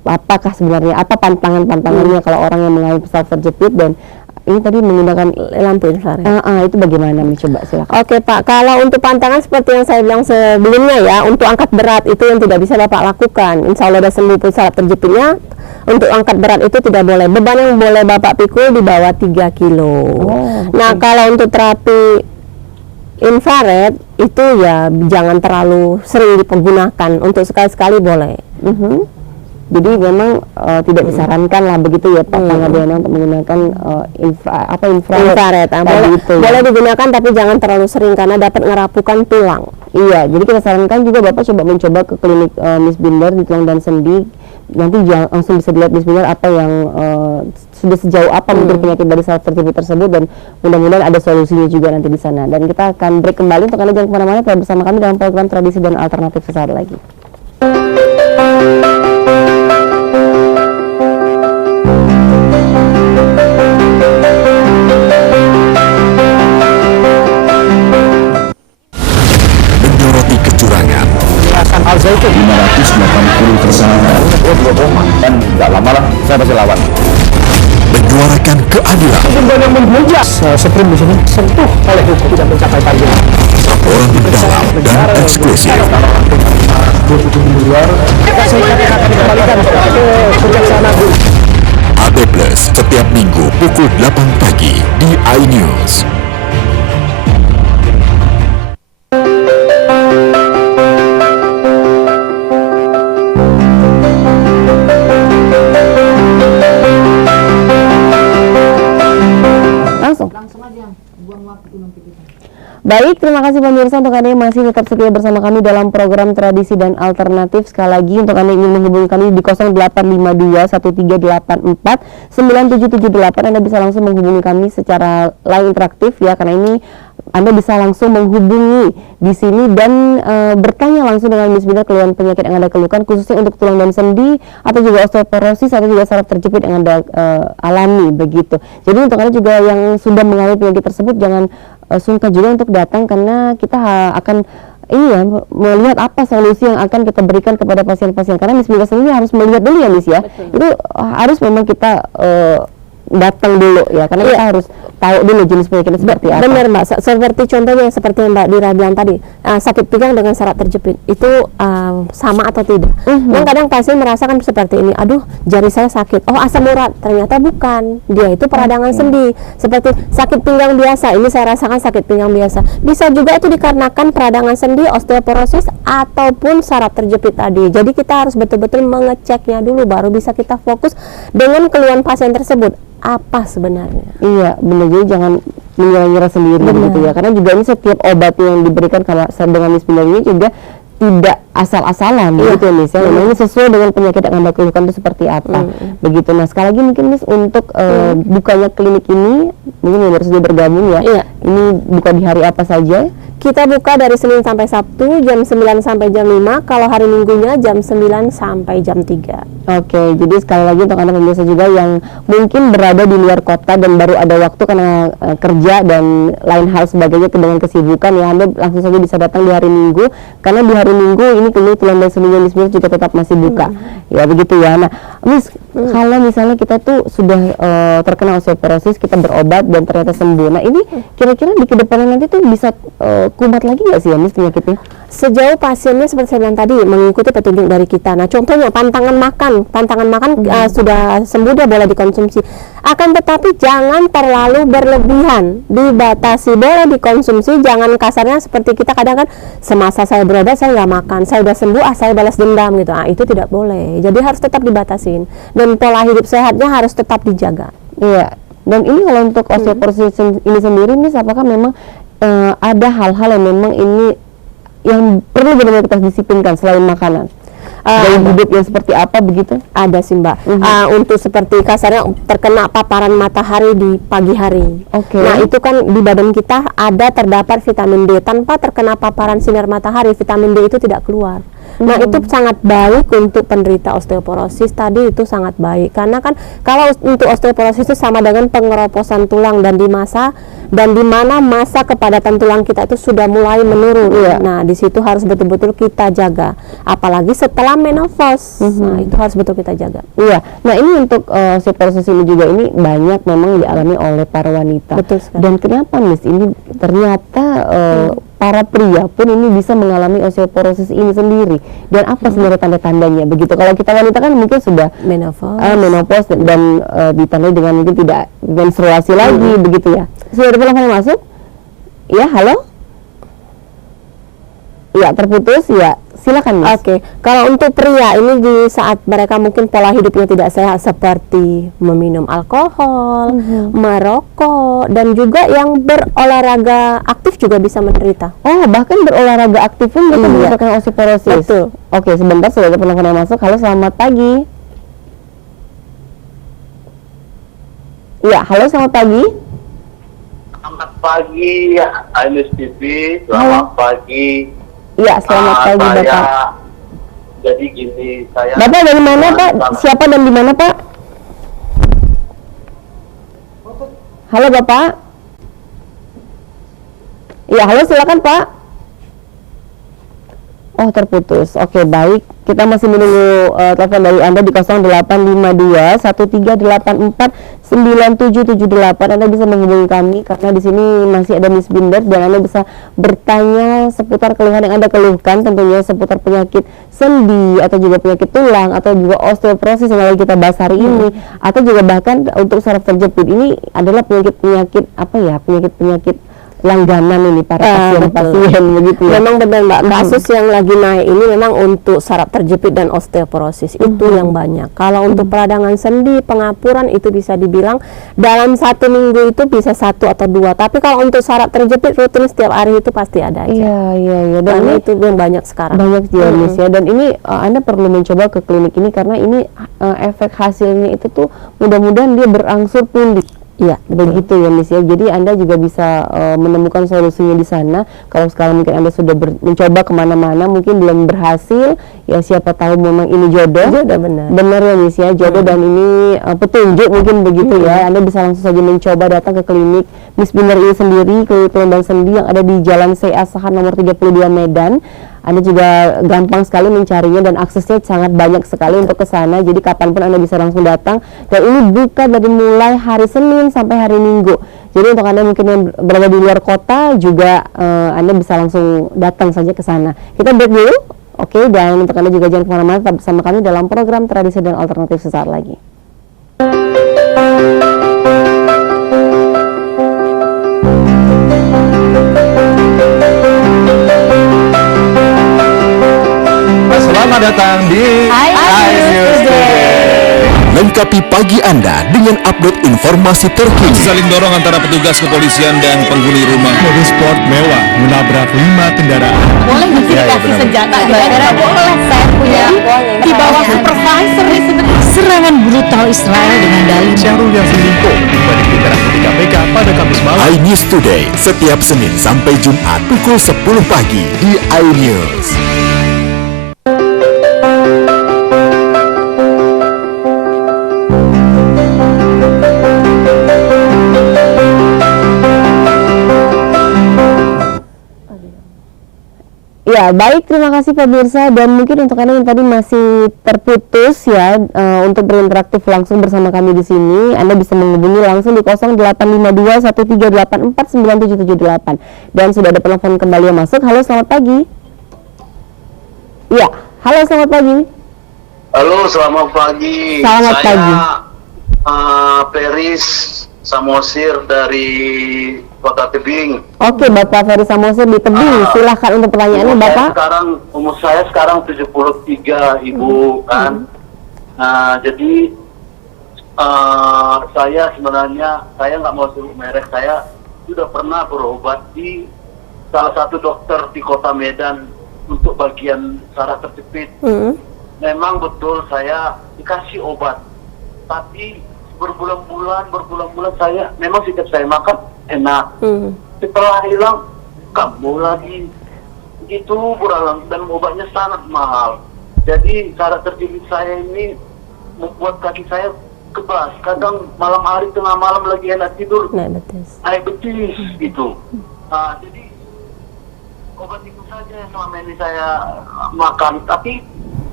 Apakah sebenarnya apa pantangannya kalau orang yang mengalami saraf terjepit, dan ini tadi menggunakan Lampu infrared. itu bagaimana? Coba silakan. Oke Pak, kalau untuk pantangan seperti yang saya bilang sebelumnya ya, untuk angkat berat itu yang tidak bisa Bapak lakukan. Insya Allah sudah sembuh saraf terjepitnya. Untuk angkat berat itu tidak boleh. Beban yang boleh Bapak pikul di bawah 3 kilo. Nah, kalau untuk terapi infrared itu ya jangan terlalu sering dipergunakan. Untuk sekali-sekali boleh. Jadi memang tidak disarankan lah begitu ya Pak Panggabean untuk menggunakan infrared. Boleh digunakan tapi jangan terlalu sering karena dapat ngerapukan tulang. Iya, jadi kita sarankan juga Bapak mencoba ke klinik Miss Binder di tulang dan sendi. Nanti langsung bisa dilihat Miss Binder apa yang sudah sejauh apa mungkin penyakit dari saraf terjepit tersebut, dan mudah-mudahan ada solusinya juga nanti di sana. Dan kita akan break kembali, untuk Anda jangan kemana-mana, tetap bersama kami dalam program Tradisi dan Alternatif sesaat lagi. Menyoroti kecurangan, Al Zaitun 580 tersangka. Dan nggak lama lah saya pasti lawan. menyuarakan keadilan, Banyak menghujat Supreme di sini sentuh oleh hukum tidak mencapai target. laporan mendalam dan eksklusif. AD Plus setiap minggu pukul 8 pagi di iNews. Baik, terima kasih pemirsa untuk Anda yang masih tetap setia bersama kami dalam program Tradisi dan Alternatif. Sekali lagi untuk Anda yang ingin menghubungi kami di 0852-1384-9778, Anda bisa langsung menghubungi kami secara line interaktif ya, karena ini Anda bisa langsung menghubungi di sini dan bertanya langsung dengan Miss Binder keluhan penyakit yang Anda keluhkan, khususnya untuk tulang dan sendi atau juga osteoporosis atau juga saraf terjepit yang Anda alami begitu. Jadi untuk Anda juga yang sudah mengalami penyakit tersebut, jangan sungkan juga untuk datang, karena kita akan melihat apa solusi yang akan kita berikan kepada pasien-pasien, karena Miss Binder sendiri harus melihat dulu ya Miss ya. Betul. Itu harus memang kita datang dulu ya, karena kita harus tahu dulu jenis penyakitnya seperti apa. Benar Mbak, seperti contohnya seperti yang Mbak Dira bilang tadi, sakit pinggang dengan saraf terjepit itu sama atau tidak. Dan kadang pasien merasakan seperti ini, aduh jari saya sakit, oh asam urat, ternyata bukan, dia itu peradangan sendi. Seperti sakit pinggang biasa, ini saya rasakan sakit pinggang biasa, bisa juga itu dikarenakan peradangan sendi, osteoporosis ataupun saraf terjepit tadi. Jadi kita harus betul-betul mengeceknya dulu, baru bisa kita fokus dengan keluhan pasien tersebut apa sebenarnya. Iya, benar. Jadi jangan menyerah sendiri gitu ya. Karena juga ini setiap obat yang diberikan kalau dengan Miss Binder ini juga tidak asal-asalan gitu ya Miss ya. Memang ini sesuai dengan penyakit yang Anda keluhkan itu seperti apa. Begitu. Nah, sekali lagi mungkin Miss untuk bukanya klinik ini, mungkin yang baru saja bergabung ya. Ini buka di hari apa saja? Kita buka dari Senin sampai Sabtu jam 9 sampai jam 5, kalau hari Minggunya jam 9 sampai jam 3. Oke, jadi sekali lagi untuk Anda pemirsa juga yang mungkin berada di luar kota dan baru ada waktu karena kerja dan lain hal sebagainya dengan kesibukan ya, Anda langsung saja bisa datang di hari Minggu, karena di hari Minggu ini klinik tulang dan sendi Miss Binder juga tetap masih buka. Ya begitu ya. Nah, Miss, kalau misalnya kita tuh sudah terkena osteoporosis, kita berobat dan ternyata sembuh. Nah, ini kira-kira di kedepannya nanti tuh bisa kumat lagi nggak sih ya Miss penyakitnya? Sejauh pasiennya seperti saya bilang tadi mengikuti petunjuk dari kita. Nah, contohnya pantangan makan sudah sembuh, dia boleh dikonsumsi. Akan tetapi jangan terlalu berlebihan, dibatasi, boleh dikonsumsi, jangan kasarnya seperti kita kadang kan semasa saya berobat saya nggak makan, saya udah sembuh saya balas dendam gitu. Itu tidak boleh. Jadi harus tetap dibatasin dan pola hidup sehatnya harus tetap dijaga. Iya. Dan ini kalau untuk osteoporosis ini sendiri Miss, apakah memang ada hal-hal yang memang ini yang perlu benar-benar kita disiplinkan selain makanan? Gaya hidup yang seperti apa begitu? Ada sih Mbak. Untuk seperti kasarnya terkena paparan matahari di pagi hari. Nah itu kan di badan kita ada terdapat vitamin D. Tanpa terkena paparan sinar matahari, vitamin D itu tidak keluar. Nah, itu sangat baik untuk penderita osteoporosis tadi, itu sangat baik karena kan kalau untuk osteoporosis itu sama dengan pengeroposan tulang dan di mana masa kepadatan tulang kita itu sudah mulai menurun. Nah, di situ harus betul-betul kita jaga, apalagi setelah menopause. Nah, itu harus betul kita jaga. Iya. Nah, ini untuk osteoporosis ini juga ini banyak memang dialami oleh para wanita. Betul sekali. Dan kenapa Miss ini ternyata para pria pun ini bisa mengalami osteoporosis ini sendiri, dan apa sebenarnya tanda-tandanya begitu? Kalau kita wanita kan mungkin sudah menopause dan ditandai dengan mungkin tidak menstruasi lagi begitu ya. Sudah ada telepon yang masuk? Ya, halo? Ya, terputus ya. Silakan Mas. Oke, kalau untuk pria ini di saat mereka mungkin pola hidupnya tidak sehat seperti meminum alkohol, merokok, dan juga yang berolahraga aktif juga bisa menderita. Oh, bahkan berolahraga aktif pun bisa menyebabkan osteoporosis. Betul. Oke, sebentar, sudah ada penelpon yang masuk. Halo, selamat pagi. Ya, halo, selamat pagi. Selamat pagi, Ainus TV. Selamat pagi. Iya, selamat pagi Bapak. Jadi gini, saya. Bapak dari mana Pak? Siapa dan di mana Pak? Halo Bapak. Iya, halo, silakan Pak. Oh, terputus. Oke, baik. Kita masih menunggu telepon dari Anda di 0852 1384 9778. Anda bisa menghubungi kami karena di sini masih ada Miss Binder dan Anda bisa bertanya seputar keluhan yang Anda keluhkan, tentunya seputar penyakit sendi atau juga penyakit tulang atau juga osteoporosis yang lagi kita bahas hari ini, atau juga bahkan untuk saraf terjepit. Ini adalah penyakit penyakit langganan ini para pasien begitu ya. Memang benar Mbak, kasus yang lagi naik ini memang untuk saraf terjepit dan osteoporosis itu yang banyak. Kalau untuk peradangan sendi, pengapuran itu bisa dibilang dalam 1 minggu itu bisa 1 atau 2. Tapi kalau untuk saraf terjepit rutin setiap hari itu pasti ada aja. Iya. Dan itu yang banyak sekarang. Banyak jenis ya. Dan ini Anda perlu mencoba ke klinik ini karena ini efek hasilnya itu tuh mudah-mudahan dia berangsur pulih. Iya, begitu ya Miss ya. Jadi Anda juga bisa menemukan solusinya di sana. Kalau sekarang mungkin Anda sudah mencoba kemana-mana, mungkin belum berhasil, ya siapa tahu memang ini jodoh. Benar ya Miss ya, jodoh dan ini petunjuk mungkin begitu ya. Anda bisa langsung saja mencoba datang ke klinik Miss Binder ini sendiri, klinik tulang dan sendi yang ada di Jalan C.A. Sahan nomor 32 Medan. Anda juga gampang sekali mencarinya dan aksesnya sangat banyak sekali untuk ke sana. Jadi kapanpun Anda bisa langsung datang. Dan ini buka dari mulai hari Senin sampai hari Minggu. Jadi untuk Anda mungkin yang berada di luar kota juga Anda bisa langsung datang saja ke sana. Kita break dulu. Oke, dan untuk Anda juga jangan kemana-mana, tetap bersama kami dalam program Tradisi dan Alternatif sesaat lagi. Selamat datang di iNews Today. Lengkapi pagi Anda dengan update informasi terkini. Saling dorong antara petugas kepolisian dan penghuni rumah. Mobil sport mewah menabrak 5 kendaraan. Boleh dikasih senjata? Boleh, saya punya. Di bawah supervisor Serangan brutal Israel dengan dalih Syahrul Yassin Limpo kembali digerak di KPK pada Kamis malam. iNews Today setiap Senin sampai Jumat pukul 10 pagi di iNews. Ya, baik, terima kasih pemirsa. Dan mungkin untuk Anda yang tadi masih terputus ya untuk berinteraktif langsung bersama kami di sini, Anda bisa menghubungi langsung di 0852 1384 9778. Dan sudah ada telepon kembali yang masuk. Halo, selamat pagi. Ya, halo, selamat pagi. Halo, selamat pagi. Selamat pagi. Peris Samosir dari Kota Tebing. Oke, Bapak Ferry Samosir di Tebing. Silahkan untuk pertanyaannya Bapak. Umur saya sekarang 73, Ibu, kan. Nah, jadi saya sebenarnya, saya nggak mau sebut merek, saya sudah pernah berobat di salah satu dokter di Kota Medan untuk bagian saraf terjepit. Memang betul saya dikasih obat, tapi berbulan-bulan saya memang setiap saya makan enak. Setelah hilang kambuh lagi. itu kurang, dan obatnya sangat mahal. Jadi cara terjepit saya ini membuat kaki saya kebas. Kadang malam hari, tengah malam lagi enak tidur, naik betis gitu. Jadi obat itu saja yang selama ini saya makan, tapi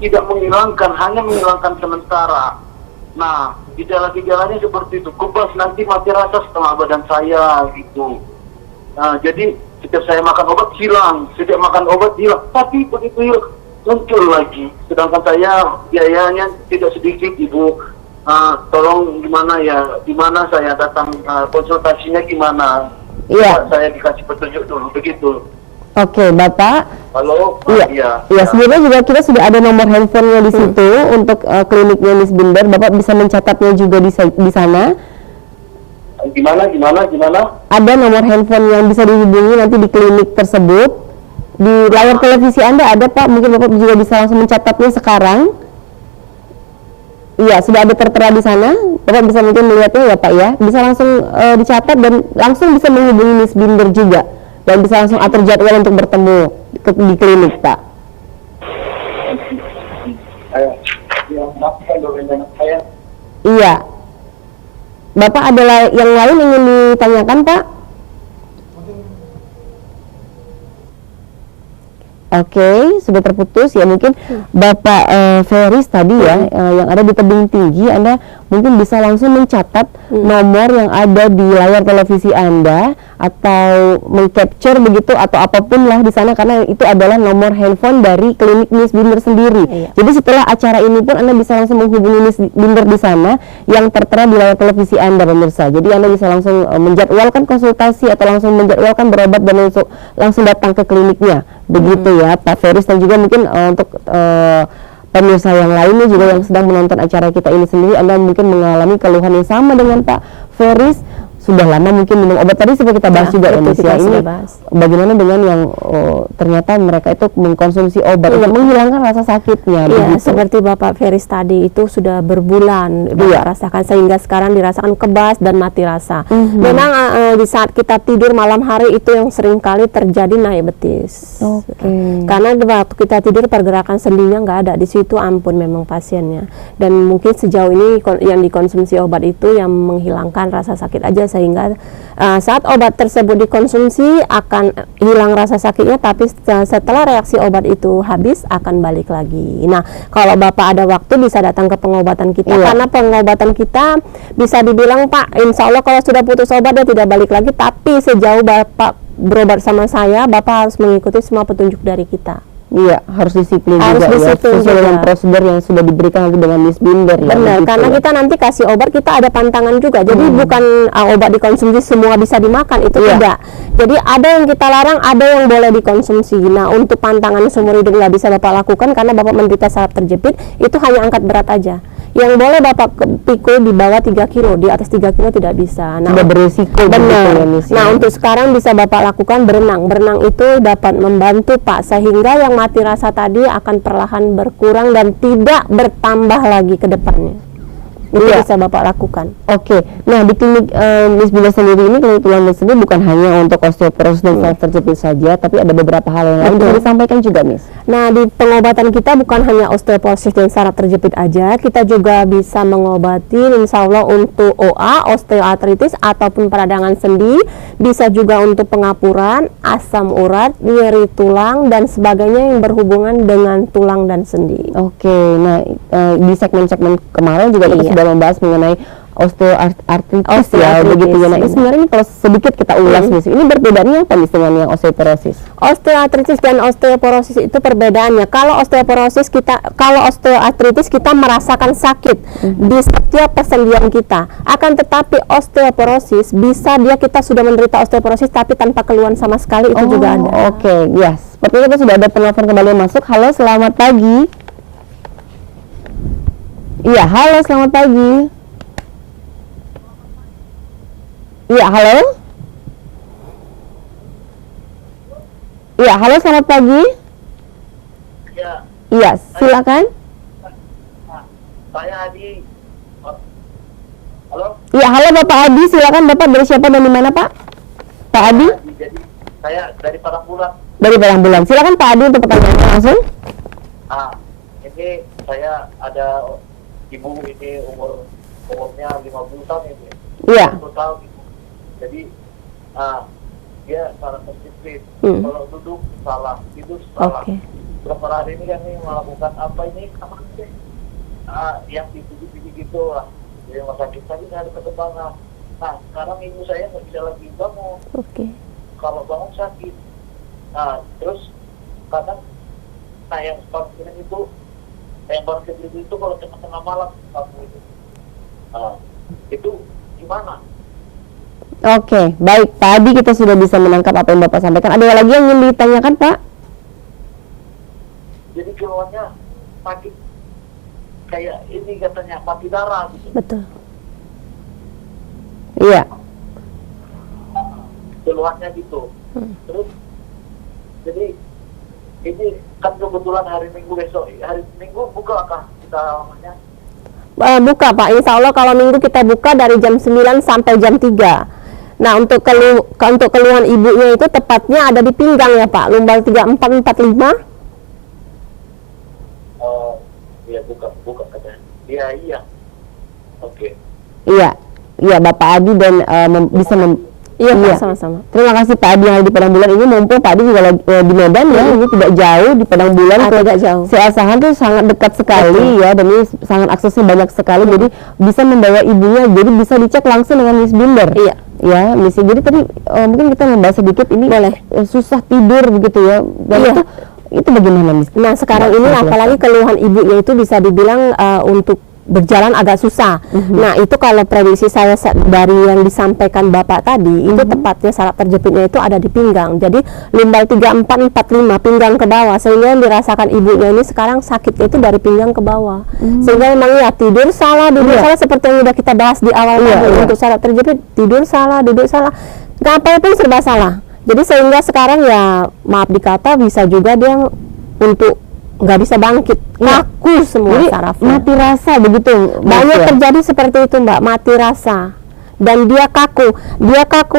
tidak menghilangkan, hanya menghilangkan sementara. Nah, gejala-gejalanya seperti itu, kebas, nanti mati rasa setengah badan saya gitu. Nah, jadi setiap saya makan obat hilang, setiap makan obat hilang, tapi begitu muncul lagi. Sedangkan saya biayanya tidak sedikit, Ibu. Tolong gimana ya, gimana saya datang konsultasinya gimana? Iya. Saya dikasih petunjuk dulu, begitu. Oke, Bapak. Halo. Iya. Sebenarnya juga kita sudah ada nomor handphonenya di situ untuk kliniknya Miss Binder. Bapak bisa mencatatnya juga di sana. Gimana? Ada nomor handphone yang bisa dihubungi nanti di klinik tersebut. Di layar televisi Anda ada, Pak. Mungkin Bapak juga bisa langsung mencatatnya sekarang. Iya, sudah ada tertera di sana. Bapak bisa mungkin melihatnya ya, Pak ya. Bisa langsung dicatat dan langsung bisa menghubungi Miss Binder juga. Dan bisa langsung atur jadwal untuk bertemu di klinik, Pak. Iya. Bapak ada yang lain ingin ditanyakan, Pak? Oke, sudah terputus ya. Mungkin Bapak Feris tadi ya, yang ada di tebing tinggi, Anda mungkin bisa langsung mencatat nomor yang ada di layar televisi Anda atau meng-capture begitu atau apapun lah di sana, karena itu adalah nomor handphone dari klinik Miss Binder sendiri. Jadi setelah acara ini pun Anda bisa langsung menghubungi Miss Binder di sana yang tertera di layar televisi Anda, pemirsa. Jadi Anda bisa langsung menjadwalkan konsultasi atau langsung menjadwalkan berobat dan langsung datang ke kliniknya. Begitu ya, Pak Feris, dan juga mungkin untuk pemirsa yang lainnya juga yang sedang menonton acara kita ini sendiri, Anda mungkin mengalami keluhan yang sama dengan Pak Feris, sudah lama mungkin minum obat. Tadi seperti kita bahas juga Indonesia ini, bagaimana dengan yang ternyata mereka itu mengkonsumsi obat untuk menghilangkan rasa sakitnya. Iya, seperti Bapak Feris tadi itu sudah berbulan Bapak rasakan, sehingga sekarang dirasakan kebas dan mati rasa. Memang di saat kita tidur malam hari itu yang sering kali terjadi naik betis. Karena waktu kita tidur pergerakan sendinya nggak ada di situ, ampun memang pasiennya. Dan mungkin sejauh ini yang dikonsumsi obat itu yang menghilangkan rasa sakit aja, sehingga saat obat tersebut dikonsumsi akan hilang rasa sakitnya, tapi setelah reaksi obat itu habis akan balik lagi. Nah, kalau Bapak ada waktu bisa datang ke pengobatan kita, karena pengobatan kita bisa dibilang, Pak, insya Allah kalau sudah putus obat dia tidak balik lagi, tapi sejauh Bapak berobat sama saya, Bapak harus mengikuti semua petunjuk dari kita. Iya, harus disiplin juga ya, sesuai dengan prosedur yang sudah diberikan nanti dengan Miss Binder ya. Benar, karena kita nanti kasih obat, kita ada pantangan juga. Jadi bukan obat dikonsumsi semua bisa dimakan, itu tidak. Jadi ada yang kita larang, ada yang boleh dikonsumsi. Nah, untuk pantangan seumur hidup nggak bisa Bapak lakukan karena Bapak menderita saraf terjepit, itu hanya angkat berat aja. Yang boleh Bapak pikul di bawah 3 kilo, di atas 3 kilo tidak bisa. Nah, sudah berisiko. Benar. Nah, untuk sekarang bisa Bapak lakukan berenang. Berenang itu dapat membantu, Pak, sehingga yang mati rasa tadi akan perlahan berkurang dan tidak bertambah lagi ke depannya. Itu bisa Bapak lakukan. Oke. Nah, di klinik Miss Binder sendiri ini, klinik tulang dan sendi bukan hanya untuk osteoporosis dan saraf terjepit saja, tapi ada beberapa hal yang lain bisa disampaikan juga, Miss. Nah, di pengobatan kita bukan hanya osteoporosis dan saraf terjepit aja, kita juga bisa mengobati insya Allah untuk OA, osteoartritis ataupun peradangan sendi, bisa juga untuk pengapuran, asam urat, nyeri tulang dan sebagainya yang berhubungan dengan tulang dan sendi. Oke. Nah, di segmen-segmen kemarin juga kita sudah membahas mengenai osteoartritis ya, begitu ya. Nah, ini sebenarnya ini kalau sedikit kita ulas, Miss, ini perbedaannya apa Miss dengan yang osteoporosis? Osteoartritis dan osteoporosis itu perbedaannya. Kalau osteoartritis kita merasakan sakit di setiap persendian kita. Akan tetapi osteoporosis bisa kita sudah menderita osteoporosis tapi tanpa keluhan sama sekali, itu juga ada. Oke, yes. Sepertinya kita sudah ada penelpon kembali masuk. Halo, selamat pagi. Iya, halo, selamat pagi. Iya, halo. Iya, halo, selamat pagi. Iya, silakan. Saya Adi. Halo. Iya, halo Bapak Adi, silakan. Bapak dari siapa dan di mana, Pak? Pak Adi? Saya dari Padang Bulan. Dari Padang Bulan. Silakan Pak Adi untuk pertanyaannya langsung. Ini saya ada ibu ini umurnya 50 tahun ini. Iya. 50 tahun. Jadi dia salah terjepit. Kalau duduk salah, tidur salah. Oke. Berapa hari ini kami melakukan apa ini sama sih? Yang dipuji-puji gitu lah. Di rumah sakit tadi ada perkembangan. Nah, sekarang ibu saya nggak bisa lagi bangun. Oke. Kalau bangun sakit. Terus kadang yang paling sering itu, yang paling kecil itu kalau tengah-tengah malam kamu itu gimana? Oke, baik Pak Adi, kita sudah bisa menangkap apa yang Bapak sampaikan. Ada lagi yang ingin ditanyakan Pak? Jadi keluarnya sakit kayak ini katanya mati darah gitu. Betul. Iya. Keluarnya gitu. Terus jadi ini kan kebetulan hari Minggu besok, hari Minggu buka kah kita namanya? Buka Pak, insya Allah kalau Minggu kita buka dari jam 9 sampai jam 3. Nah untuk keluhan ibunya itu tepatnya ada di pinggang ya Pak, Lumbal 3445. Iya buka katanya. Iya. Oke. Iya Bapak Adi dan bisa Iya, sama-sama. Terima kasih Pak Adi yang ada di Padang Bulan ini. Mumpung Pak Adi juga lagi di Medan ya, ini tidak jauh di Padang Bulan. Tidak jauh. Si Asahan itu sangat dekat sekali ya, dan ini sangat aksesnya banyak sekali. Jadi bisa membawa ibunya, jadi bisa dicek langsung dengan Miss Binder. Iya. Ya, Miss. Jadi tadi mungkin kita membahas sedikit ini. Boleh. Susah tidur begitu ya. Dan Iya. itu bagaimana Miss? Nah sekarang ini apalagi keluhan ibunya itu bisa dibilang untuk berjalan agak susah. Nah itu kalau prediksi saya dari yang disampaikan Bapak tadi, itu tepatnya saraf terjepitnya itu ada di pinggang. Jadi lumbal 3445 pinggang ke bawah, sehingga yang dirasakan ibunya ini sekarang sakitnya itu dari pinggang ke bawah. Sehingga memang ya tidur salah seperti yang sudah kita bahas di awal tadi. Untuk saraf terjepit tidur salah, duduk salah, apa pun serba salah. Jadi sehingga sekarang ya maaf dikata bisa juga dia untuk nggak bisa bangkit, kaku semua sarafnya. Mati rasa begitu. Banyak terjadi seperti itu Mbak, mati rasa. Dan dia kaku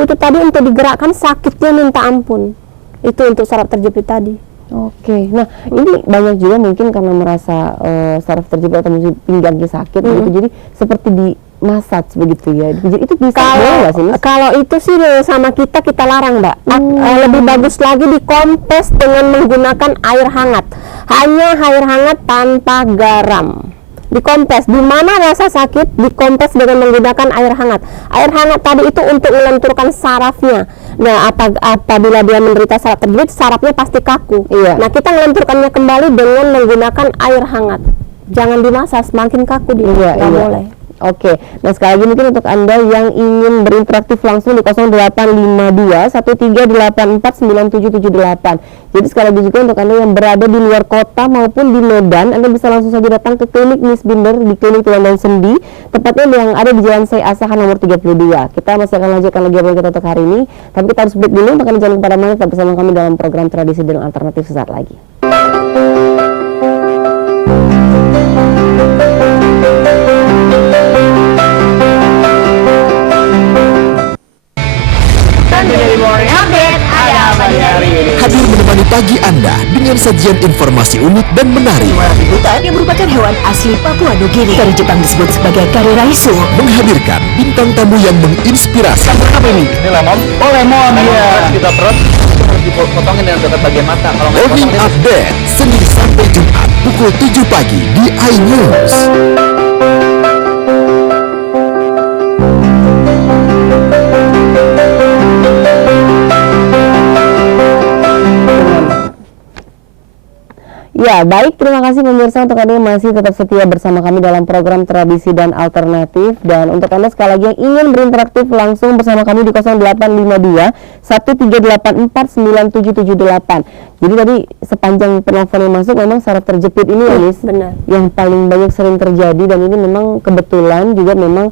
itu tadi untuk digerakkan sakitnya minta ampun. Itu untuk saraf terjepit tadi. Oke, nah ini banyak juga mungkin karena merasa saraf terjepit atau mungkin pinggangnya sakit begitu, jadi seperti di massage begitu ya. Jadi itu bisa nggak sih Miss? Kalau itu sih sama kita larang Mbak. Lebih bagus lagi dikompres dengan menggunakan air hangat. Hanya air hangat tanpa garam. Dikompres, di mana rasa sakit dikompres dengan menggunakan air hangat. Air hangat tadi itu untuk melenturkan sarafnya. Nah apabila dia menderita saraf terjepit, sarafnya pasti kaku. Nah kita melenturkannya kembali dengan menggunakan air hangat. Jangan dimasas, makin kaku dia. Nggak boleh. Oke, nah sekali lagi mungkin untuk Anda yang ingin berinteraktif langsung di 0852 1384 9778. Jadi sekali lagi juga untuk Anda yang berada di luar kota maupun di Medan, Anda bisa langsung saja datang ke klinik Miss Binder di klinik Tulang dan Sendi, tepatnya yang ada di Jalan Syekh Asahan nomor 32. Kita masih akan lanjutkan lagi apa kita untuk hari ini, tapi kita harus break dulu, makanya jangan kepada mana, tetap bersama kami dalam program Tradisi dan Alternatif sesaat lagi. Hadir menemani pagi Anda dengan sajian informasi unik dan menarik. Hutan yang merupakan hewan asli Papua Nugini dari Jepang disebut sebagai kariraisu. Menghadirkan bintang tamu yang menginspirasi. Apa ini? Ini lemon. Oh lemon ya. Kita perut dipotongin dengan dekat bagian mata. Kalau nggak Morning dipotong, Update Senin sampai Jumat pukul 7 pagi di iNews. Ya, baik, terima kasih pemirsa untuk Anda yang masih tetap setia bersama kami dalam program Tradisi dan Alternatif. Dan untuk Anda sekali lagi yang ingin berinteraktif langsung bersama kami di 0852 1384 9778. Jadi tadi sepanjang penelpon yang masuk memang saraf terjepit ini ya Miss, benar. yang paling banyak sering terjadi, dan ini memang kebetulan juga memang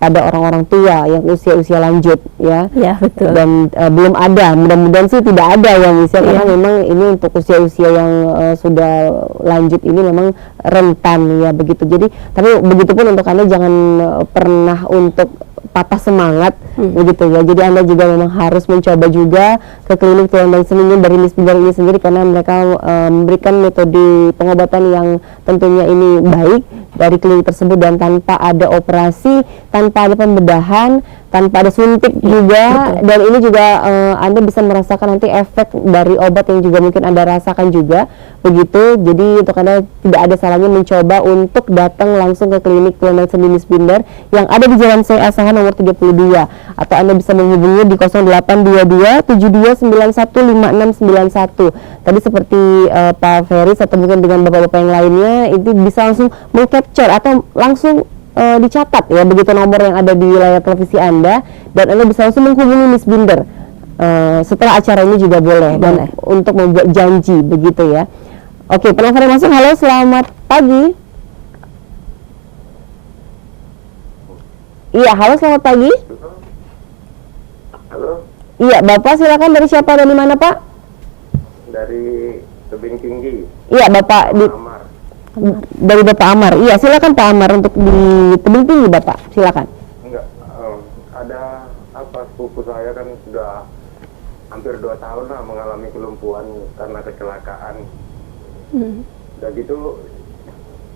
pada orang-orang tua yang usia-usia lanjut ya. Ya, betul. Dan belum ada, mudah-mudahan sih tidak ada ya Miss, karena memang ini untuk usia-usia yang sudah lanjut ini memang rentan ya begitu. Jadi tapi begitupun untuk Anda jangan pernah untuk patah semangat begitu ya. Jadi Anda juga memang harus mencoba juga ke klinik tulang dan sendi dari Miss Binder ini sendiri, karena mereka memberikan metode pengobatan yang tentunya ini baik dari klinik tersebut, dan tanpa ada operasi, tanpa ada pembedahan, tanpa ada suntik juga, dan ini juga Anda bisa merasakan nanti efek dari obat yang juga mungkin Anda rasakan juga begitu. Jadi untuk Anda tidak ada salahnya mencoba untuk datang langsung ke klinik tulang dan sendi Miss Binder yang ada di Jalan Syekh Asahan nomor 32, atau Anda bisa menghubungi di 0822 72915691. Tadi seperti Pak Feris atau mungkin dengan bapak-bapak yang lainnya, itu bisa langsung mengcapture atau langsung dicatat ya begitu nomor yang ada di layar televisi Anda, dan Anda bisa langsung menghubungi Miss Binder setelah acara ini juga boleh. Dan untuk membuat janji begitu ya. Oke, penelpon yang masuk. Halo, selamat pagi. Iya, halo, selamat pagi. Halo, Iya, Bapak silakan, dari siapa dan di mana, Pak? dari Tebing Tinggi, Iya, Bapak Amar. dari Bapak Amar. Iya, silakan Pak Amar untuk di Tebing Tinggi, Bapak. Silakan. Enggak, ada apa, sepupu saya kan sudah hampir 2 tahun lah mengalami kelumpuhan karena kecelakaan. Udah gitu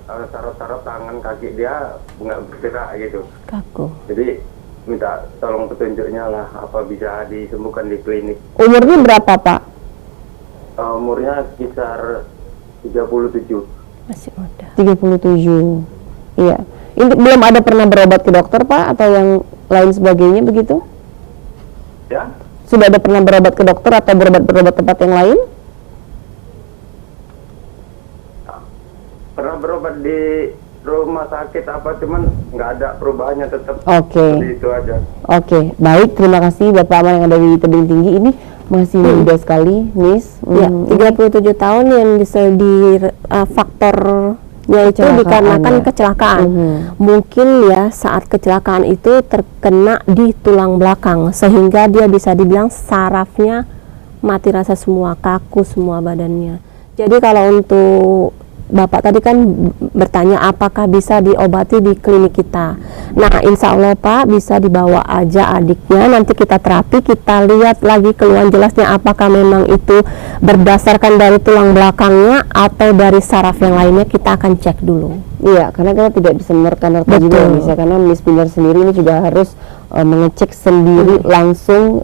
saraf-saraf tangan kaki dia nggak bergerak gitu. Kaku. Jadi minta tolong petunjuknya lah, apa bisa disembuhkan di klinik. Umurnya berapa, Pak? Umurnya sekitar 37. Masih muda. 37. Iya. Ini belum ada pernah berobat ke dokter, Pak, atau yang lain sebagainya begitu? Ya? Sudah ada pernah berobat ke dokter atau berobat tempat yang lain? Pernah berobat di rumah sakit apa, cuman nggak ada perubahannya, tetap Oke. seperti itu aja. Oke, baik, terima kasih Bapak Amar yang ada di Tebing Tinggi. Ini masih muda sekali, Miss. Ya, 37 tahun yang di faktornya itu Kecelakaan, dikarenakan ya. kecelakaan. Mungkin ya saat kecelakaan itu terkena di tulang belakang sehingga dia bisa dibilang sarafnya mati rasa semua, kaku semua badannya. Jadi kalau untuk Bapak tadi kan bertanya apakah bisa diobati di klinik kita. Nah, insya Allah Pak bisa dibawa aja adiknya, nanti kita terapi, kita lihat lagi keluhan jelasnya apakah memang itu berdasarkan dari tulang belakangnya atau dari saraf yang lainnya, kita akan cek dulu. Iya, karena kita tidak bisa menerka-nerka juga bisa, karena Miss Binder sendiri ini juga harus mengecek sendiri langsung,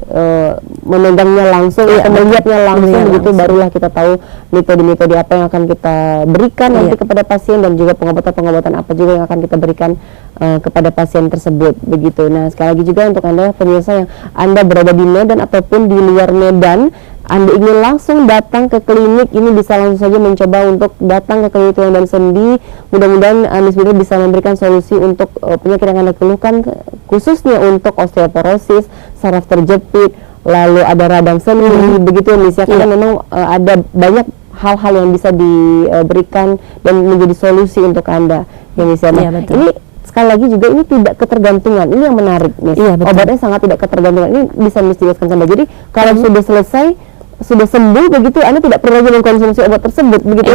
memegangnya langsung, melihatnya langsung gitu, barulah kita tahu metode-metode apa yang akan kita berikan nanti kepada pasien, dan juga pengobatan-pengobatan apa juga yang akan kita berikan kepada pasien tersebut begitu. Nah, sekali lagi juga untuk Anda pemirsa yang Anda berada di Medan ataupun di luar Medan, Anda ingin langsung datang ke klinik, ini bisa langsung saja mencoba untuk datang ke klinik tulang dan sendi. Mudah-mudahan Miss Binder bisa memberikan solusi untuk penyakit yang Anda keluhkan, khususnya untuk osteoporosis, saraf terjepit, lalu ada radang sendi, begitu Miss ya, karena memang ada banyak hal-hal yang bisa diberikan dan menjadi solusi untuk Anda ya Miss ya. Nah, ini sekali lagi juga ini tidak ketergantungan, ini yang menarik Miss. Obatnya sangat tidak ketergantungan, ini bisa Miss jelaskan sama. Jadi kalau sudah selesai, sudah sembuh begitu, Anda tidak perlu lagi mengkonsumsi obat tersebut begitu.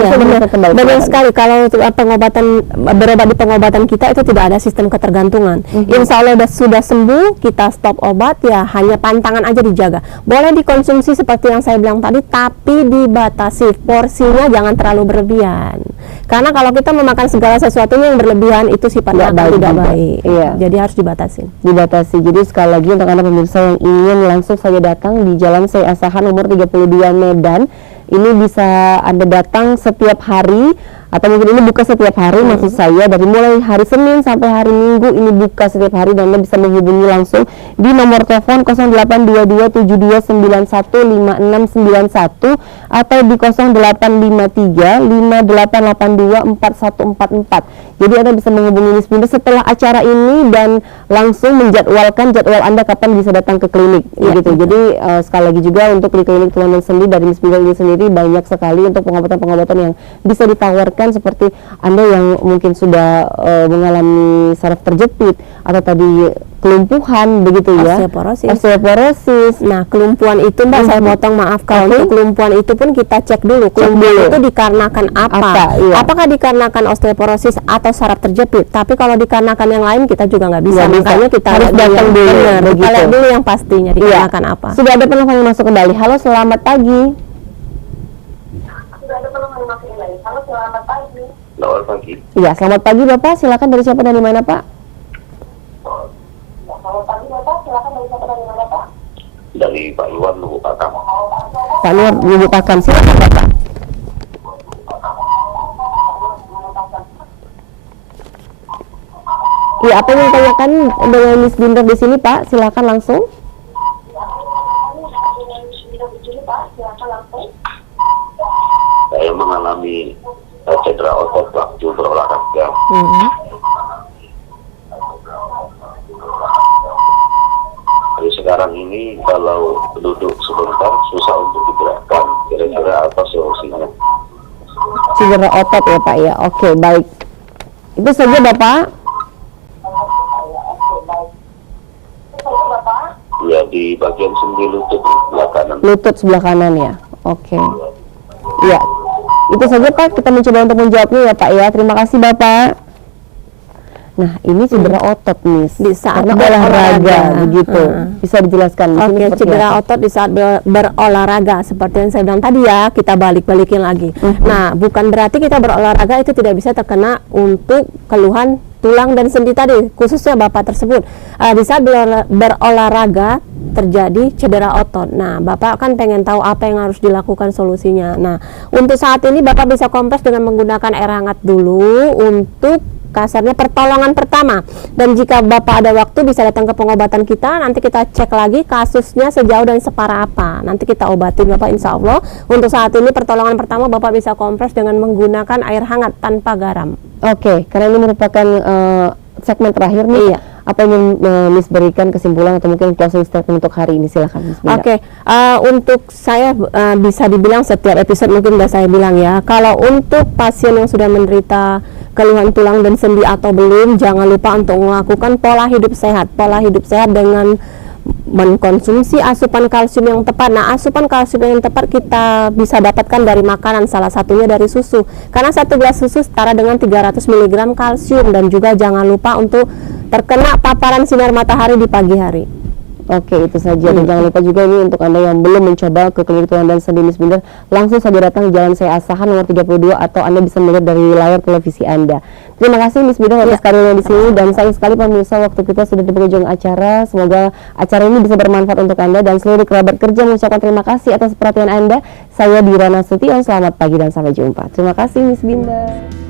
Benar sekali, kalau pengobatan berobat di pengobatan kita itu tidak ada sistem ketergantungan. Insya Allah sudah sembuh, kita stop obat, ya hanya pantangan aja dijaga. Boleh dikonsumsi seperti yang saya bilang tadi, tapi dibatasi, porsinya jangan terlalu berlebihan. Karena kalau kita memakan segala sesuatunya yang berlebihan itu sifatnya tidak baik. Iya. Jadi harus dibatasi. Jadi sekali lagi untuk Anda pemirsa yang ingin langsung saja datang di Jalan Syekh Asahan nomor 32 Medan, ini bisa Anda datang setiap hari, atau mungkin ini buka setiap hari, maksud saya dari mulai hari Senin sampai hari Minggu ini buka setiap hari, dan Anda bisa menghubungi langsung di nomor telepon 082272715691 atau di 085358824144. Jadi Anda bisa menghubungi Miss Binder setelah acara ini dan langsung menjadwalkan jadwal Anda kapan bisa datang ke klinik gitu. Jadi sekali lagi juga untuk di klinik tulang dan sendi dari Miss Binder ini sendiri banyak sekali untuk pengobatan-pengobatan yang bisa ditawarkan, seperti Anda yang mungkin sudah mengalami saraf terjepit atau tadi kelumpuhan begitu ya. Osteoporosis. Nah, kelumpuhan itu Mbak, saya potong maaf, kalau untuk kelumpuhan itu pun kita cek dulu kelumpuhan itu dikarenakan apa? Iya. Apakah dikarenakan osteoporosis atau saraf terjepit? Tapi kalau dikarenakan yang lain kita juga nggak bisa. Makanya kita harus datang dulu. Kita lihat dulu yang pastinya dikarenakan apa. Sudah ada penelpon yang masuk kembali. Halo, selamat pagi. Selamat pagi. Iya, selamat pagi Bapak. Silakan, dari siapa dan di mana Pak? Dari Pak Iwan Lubukakam. Pak Nur Lubukakam, silakan Bapak. Iya, apa yang ditanyakan dengan Miss Binder di sini Pak? Silakan langsung. Saya mengalami cedera otot waktu berolahraga. Jadi sekarang ini kalau duduk sebentar susah untuk digerakkan. Kira-kira apa solusinya? Cedera otot ya Pak ya. Oke, baik. Itu saja Bapak. Ya, di bagian sendi lutut sebelah kanan. Lutut sebelah kanan ya. Oke. Ya, itu saja Pak. Kita mencoba untuk menjawabnya ya Pak ya. Terima kasih Bapak. Nah, ini cedera otot Miss. Di saat karena olahraga begitu. Bisa dijelaskan? Oke, cedera otot di saat berolahraga seperti yang saya bilang tadi ya, kita balikin lagi. Nah, bukan berarti kita berolahraga itu tidak bisa terkena untuk keluhan tulang dan sendi tadi, khususnya Bapak tersebut. Di saat berolahraga terjadi cedera otot. Nah, Bapak kan pengen tahu apa yang harus dilakukan solusinya. Nah, untuk saat ini Bapak bisa kompres dengan menggunakan air hangat dulu untuk kasarnya pertolongan pertama, dan jika Bapak ada waktu bisa datang ke pengobatan kita, nanti kita cek lagi kasusnya sejauh dan separah apa, nanti kita obatin Bapak insya Allah. Untuk saat ini pertolongan pertama Bapak bisa kompres dengan menggunakan air hangat tanpa garam. Oke, karena ini merupakan segmen terakhir nih. Iya. Apa yang Miss berikan kesimpulan atau mungkin closing statement untuk hari ini, silakan Miss. Oke, untuk saya bisa dibilang setiap episode mungkin udah saya bilang ya, kalau untuk pasien yang sudah menderita keluhan tulang dan sendi atau belum, jangan lupa untuk melakukan pola hidup sehat. Pola hidup sehat dengan mengkonsumsi asupan kalsium yang tepat. Nah, asupan kalsium yang tepat kita bisa dapatkan dari makanan, salah satunya dari susu. Karena 1 gelas susu setara dengan 300 mg kalsium, dan juga jangan lupa untuk terkena paparan sinar matahari di pagi hari. Oke, itu saja. Dan jangan lupa juga ini untuk Anda yang belum mencoba ke klinik tulang dan sendi Miss Binder, langsung saja datang Jalan Saya Asahan nomor 32, atau Anda bisa melihat dari layar televisi Anda. Terima kasih Miss Binder atas karyanya di sini, dan sayang sekali pemirsa waktu kita sudah di penghujung acara. Semoga acara ini bisa bermanfaat untuk Anda dan seluruh kerabat kerja mengucapkan terima kasih atas perhatian Anda. Saya Dira Nasution, selamat pagi dan sampai jumpa. Terima kasih Miss Binder.